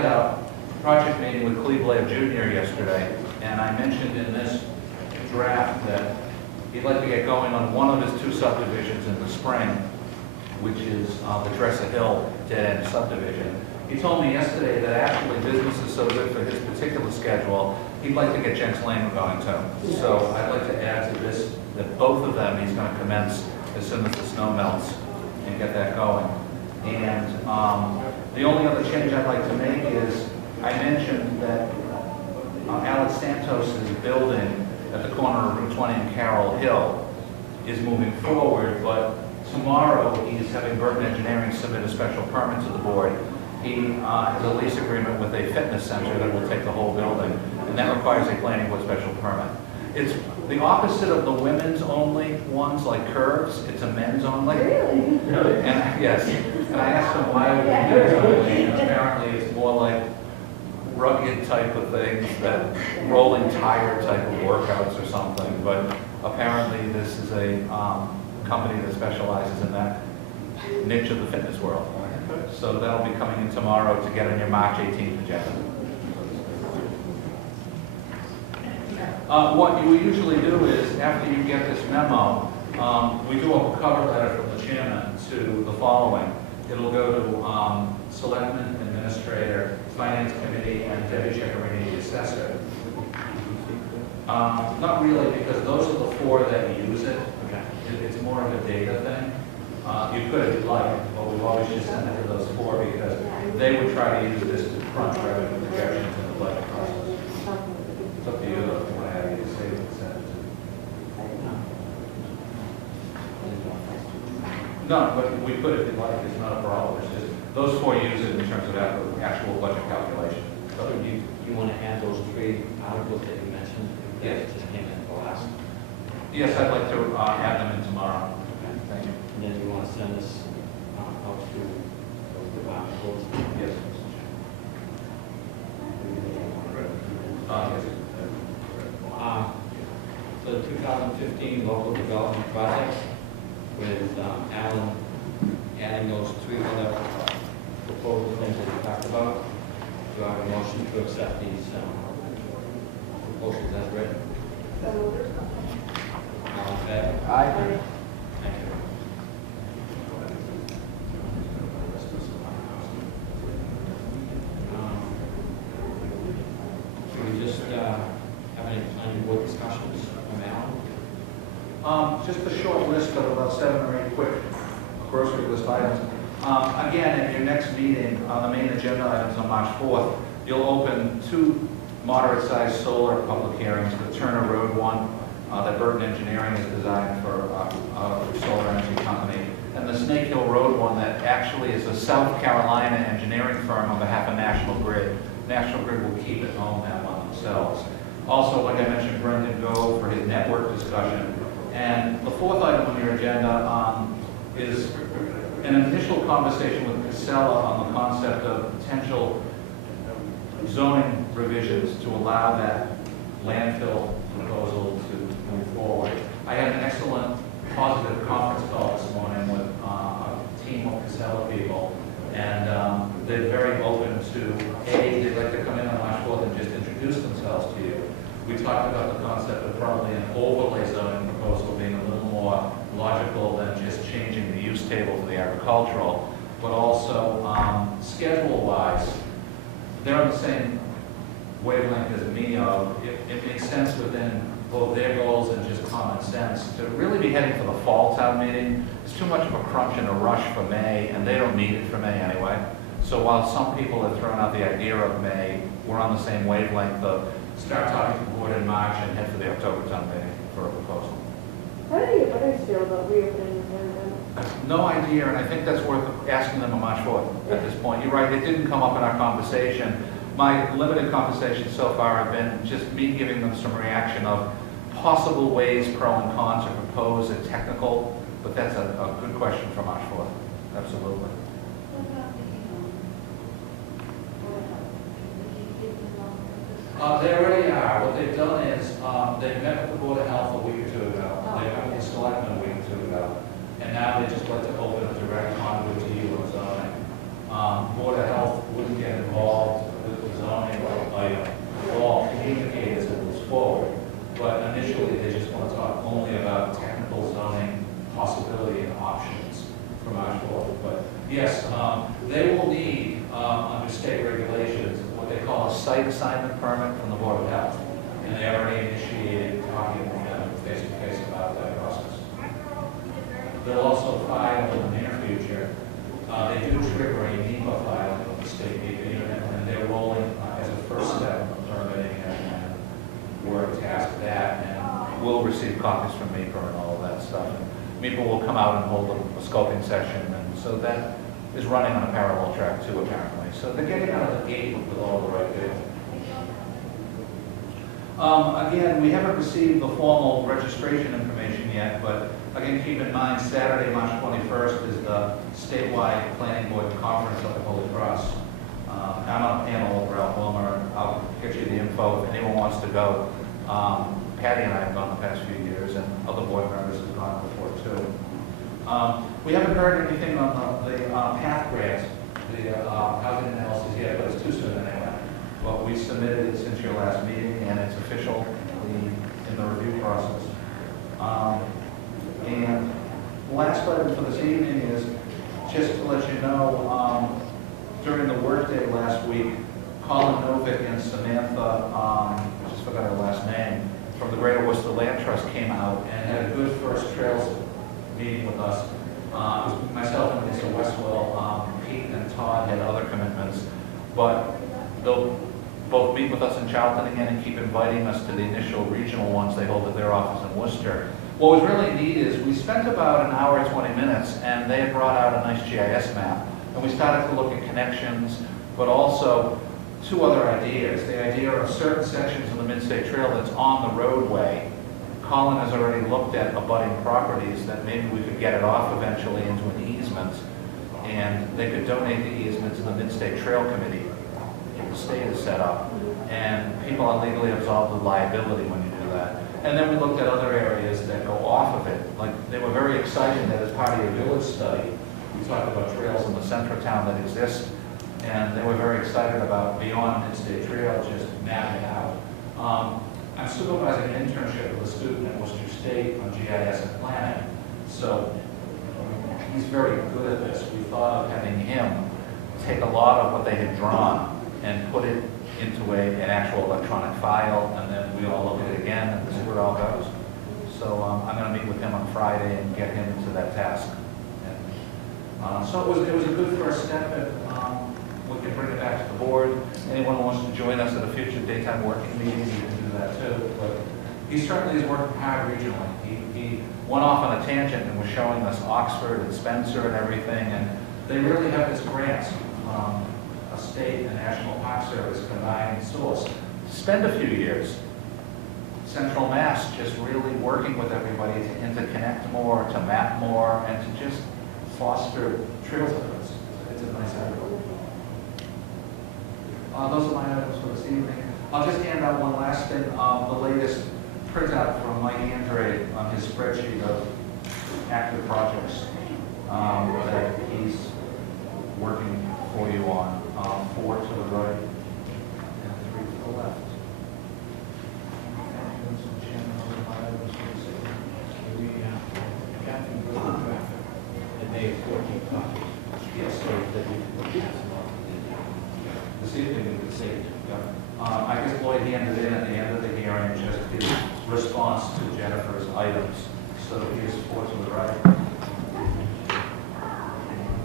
project meeting with Cleve Blair Jr. yesterday, and I mentioned in this draft that he'd like to get going on one of his 2 subdivisions in the spring, which is the Dresser Hill Dead End subdivision. He told me yesterday that actually business is so good for his particular schedule, he'd like to get Jenks Lane going too. So I'd like to add to this that both of them he's going to commence as soon as the snow melts and get that going. And the only other change I'd like to make is I mentioned that Alex Santos' building at the corner of Route 20 and Carroll Hill is moving forward, but tomorrow he's having Burton Engineering submit a special permit to the board. He has a lease agreement with a fitness center that will take the whole building, and that requires a planning board special permit. It's the opposite of the women's only ones like Curves. It's a men's only. Really? And yes. And I asked him why would we do it only, and apparently it's more like rugged type of things, that rolling tire type of workouts or something. But apparently this is a company that specializes in that niche of the fitness world. So that'll be coming in tomorrow to get on your March 18th agenda. What you usually do is, after you get this memo, we do a cover letter from the chairman to the following. It'll go to Selectman, Administrator, Finance Committee, and Debbie Checkerini, the Assessor. Not really, because those are the 4 that use it. It's more of a data thing. You could if you'd like, but we've always just sent it to those 4 because they would try to use this to crunch revenue projections in the budget process. It's up to you though, if you want to have you say what it's sent to. No, but we could if you'd like, it's not a problem. It's just, those 4 use it in terms of actual budget calculation. So you want to add those 3 articles that you mentioned? Yes. Just came in the last. Yes, I'd like to add them in tomorrow. Okay. Thank you. And then you want to send this out to those articles? Yes. Yes. So the 2015 local development projects with Alan adding those 3 other proposed things that you talked about. Do I have a motion to accept these proposals as written? All in favor? Aye. Thank you. Do we just have any planning board discussions from Alan? Just a short list of about 7 or 8 quick grocery list items. Again, at your next meeting, on the main agenda items on March 4th, you'll open 2 moderate-sized solar public hearings, the Turner Road one that Burton Engineering has designed for a solar energy company, and the Snake Hill Road one that actually is a South Carolina engineering firm on behalf of National Grid. National Grid will keep it home that one themselves. Also, like I mentioned, Brendan Gove for his network discussion. And the 4th item on your agenda is an initial conversation with Casella on the concept of potential zoning revisions to allow that landfill proposal to move forward. I had an excellent positive conference call this morning with a team of Casella people, and they're very open to, A, they'd like to come in on March 4th and just introduce themselves to you. We talked about the concept of probably an overlay zoning proposal being a little more logical than just changing the use table to the agricultural, but also schedule-wise, they're on the same wavelength as me of it makes sense within both their goals and just common sense to really be heading for the fall town meeting. It's too much of a crunch and a rush for May, and they don't need it for May anyway. So while some people have thrown out the idea of May, we're on the same wavelength of start talking to the board in March and head for the October town meeting for a proposal. How do you feel about reopening No idea, and I think that's worth asking them on March 4th at this point. You're right, it didn't come up in our conversation. My limited conversations so far have been just me giving them some reaction of possible ways, pro and cons, to propose a technical, but that's a good question for March 4th. Absolutely. They already are. What they've done is they met with the Board of Health a week or 2 ago. They met with the Selectmen a week or 2 ago. And now they just like to open a direct conduit to you on zoning. Board of Health wouldn't get involved the zoning item all communicate as it moves forward. But initially, they just want to talk only about technical zoning possibility and options from our board. But yes, they will need, under state regulations, what they call a site assignment permit from the Board of Health. And they already initiated talking with them face-to-face about that process. They'll also file in the near future. They do trigger a NEPA filing with the state EPA, and they're rolling as a first step of permitting and work task that, and we'll receive copies from MEPA and all of that stuff. And MEPA will come out and hold a scoping session, and so that is running on a parallel track too, apparently. So they're getting out of the gate with all the right data. Again, we haven't received the formal registration information yet, but again, keep in mind, Saturday, March 21st is the statewide planning board conference at the Holy Cross. I'm on a panel with Ralph Wilmer. I'll get you the info if anyone wants to go. Patty and I have gone the past few years, and other board members have gone before too. We haven't heard anything on the PATH grant, the housing analysis yet, but it's too soon anyway. But we submitted it since your last meeting, and it's officially in the review process. And the last item for this evening is just to let you know, during the workday last week, Colin Novick and Samantha, I just forgot her last name, from the Greater Worcester Land Trust came out and had a good first trails meeting with us. It was myself and Lisa Westwell. Pete and Todd had other commitments, but they'll both meet with us in Charlton again and keep inviting us to the initial regional ones they hold at their office in Worcester. What was really neat is we spent about an hour and 20 minutes, and they had brought out a nice GIS map. And we started to look at connections, but also two other ideas. The idea of certain sections of the Mid-State Trail that's on the roadway. Colin has already looked at abutting properties that maybe we could get it off eventually into an easement, and they could donate the easement to the Mid-State Trail Committee if the state is set up. And people are legally absolved of liability when you do that. And then we looked at other areas that go off of it. Like, they were very excited that as part of your village study, we talked about trails in the center of town that exist, and they were very excited about beyond Mid-State Trail, just mapping it out. I'm supervising an internship with a student at Worcester State on GIS and planning, so he's very good at this. We thought of having him take a lot of what they had drawn and put it into an actual electronic file, and then we all look at it again and see where it all goes. So I'm going to meet with him on Friday and get him into that task. And, so it was a good first step, and we can bring it back to the board. Anyone who wants to join us at a future daytime working meeting, you can do that too. But he certainly is working hard regionally. He went off on a tangent and was showing us Oxford and Spencer and everything, and they really have this grant, a state and National Park Service combined source. Spend a few years, Central Mass, just really working with everybody to interconnect more, to map more, and to just foster trails efforts. It's a nice effort. Those are my items for this evening. I'll just hand out one last thing. The latest printout from Mike Andre on his spreadsheet of active projects that he's working for you on. 4 to the right and 3 to the left. May 14th copies. Yes, So that we can pass them on. this evening we could see. I guess Lloyd handed in at the end of the hearing just his response to Jennifer's items. So here's 4 to the right.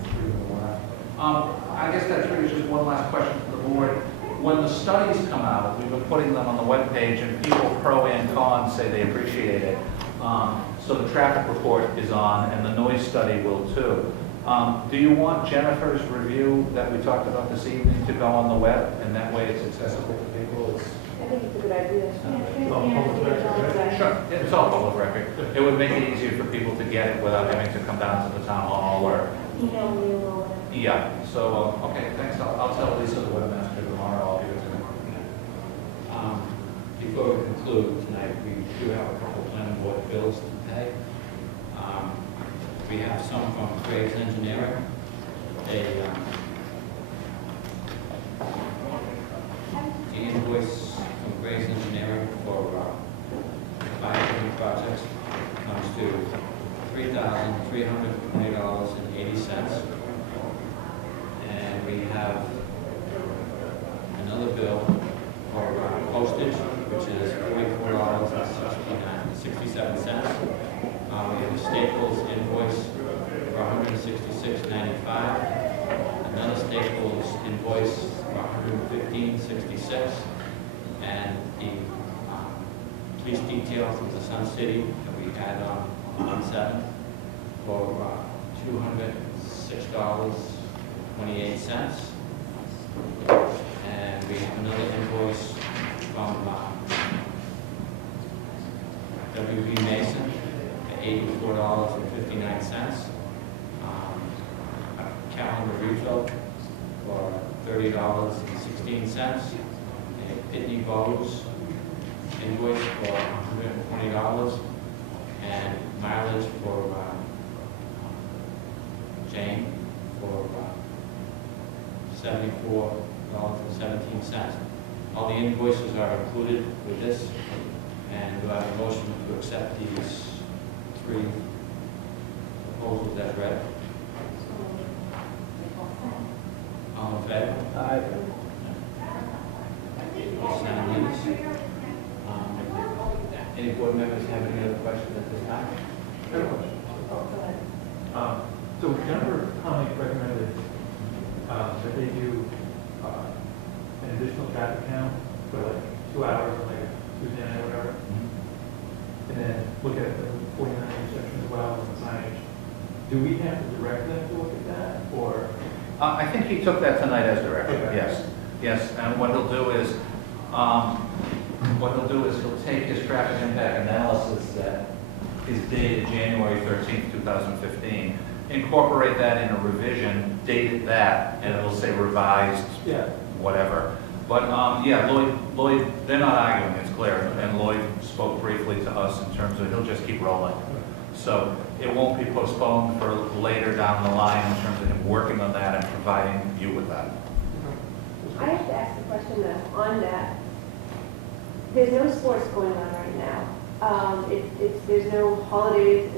3 to the left. I guess that triggers just one last question for the board. When the studies come out, we've been putting them on the webpage, and people pro and con say they appreciate it. So the traffic report is on, and the noise study will too. Do you want Jennifer's review that we talked about this evening to go on the web, and that way it's accessible to people? I think it's a good idea. Sure, it's all public record. It would make it easier for people to get it without having to come down to the town hall or... Email me or whatever. Yeah, so, okay, thanks. I'll tell Lisa, the webmaster, tomorrow. I'll give it to her. Before we conclude tonight, we do have a couple planning board bills to pay. We have some from Graves Engineering. invoice from Grace Engineering for fire projects comes to $3,320.80. And we have another bill for postage, which is $44.67. We have a Staples invoice for $166.95. Another Staples invoice for $115.66. And the police detail from the Sun City that we had on 7 for $206.28. And we have another invoice from W.B. Mason at $84.59. A calendar refill for $30.16. A Pitney Bowes invoice for $120. And mileage for Jane for $74.17. All the invoices are included with this, and do I have a motion to accept these 3 proposals as read? All in favor? Aye. Any board members have any other questions at this time? So Jennifer Connelly recommended that they do an additional traffic count for like 2 hours on like a Tuesday night or whatever. And then look at the 49 intersection as well and the signage. Do we have to direct them to look at that, or? I think he took that tonight as directed, Okay. yes. Yes, and what he'll do is he'll take his traffic impact analysis that is dated January 13th, 2015, incorporate that in a revision, date it that, and it'll say revised, whatever. But yeah, Lloyd, they're not arguing, it's clear, and Lloyd spoke briefly to us in terms of he'll just keep rolling. So it won't be postponed for later down the line in terms of him working on that and providing you with that. I have to ask the question though, on that. There's no sports going on right now. There's no holidays,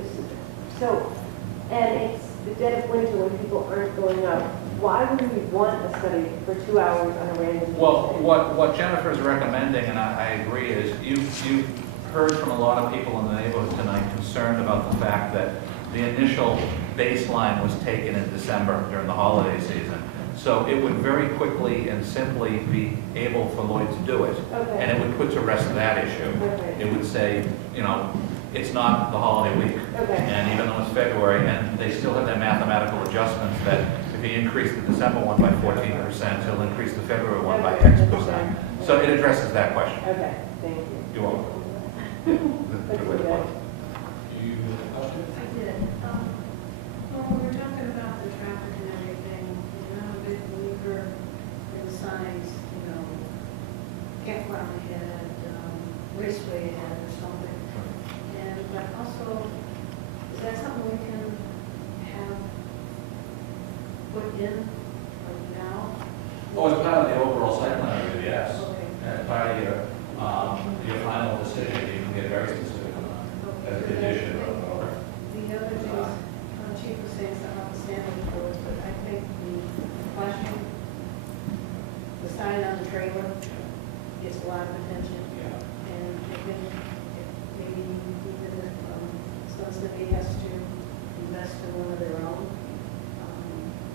and it's the dead of winter when people aren't going out. Why would we want a study for 2 hours on a random? Well, what Jennifer's recommending, and I agree, is you've heard from a lot of people in the neighborhood tonight concerned about the fact that the initial baseline was taken in December during the holiday season. So it would very quickly and simply be able for Lloyd to do it. Okay. And it would put to rest that issue. Okay. It would say, you know, it's not the holiday week. Okay. And even though it's February, and they still have their mathematical adjustants that if he increased the December one by 14%, he'll increase the February one by X percent. So it addresses that question. Okay, thank you. You're welcome. That's Good good. point. You have a question? I did. Well, when we're talking about the traffic and everything, you know, I'm a big believer in signs, you know, campground ahead, raceway ahead or something. And, but also, is that something we can have put in like now? Oh, it's part of the overall site plan review, yes. Okay. And part of your final decision, you can get very specific on that, as a condition of. The other thing is, Chief was saying something about the standard boards, but I think the flashing, the sign on the trailer gets a lot of attention. And maybe even if Sun City has to invest in one of their own,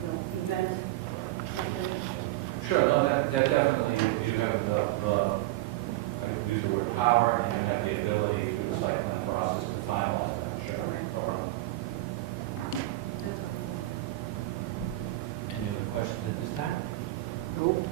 you know, event. something. Sure, no, that definitely, you have the, I would use the word power, and you have the ability through the site plan process to finalize that, sure. Or- Any other questions at this time? Nope.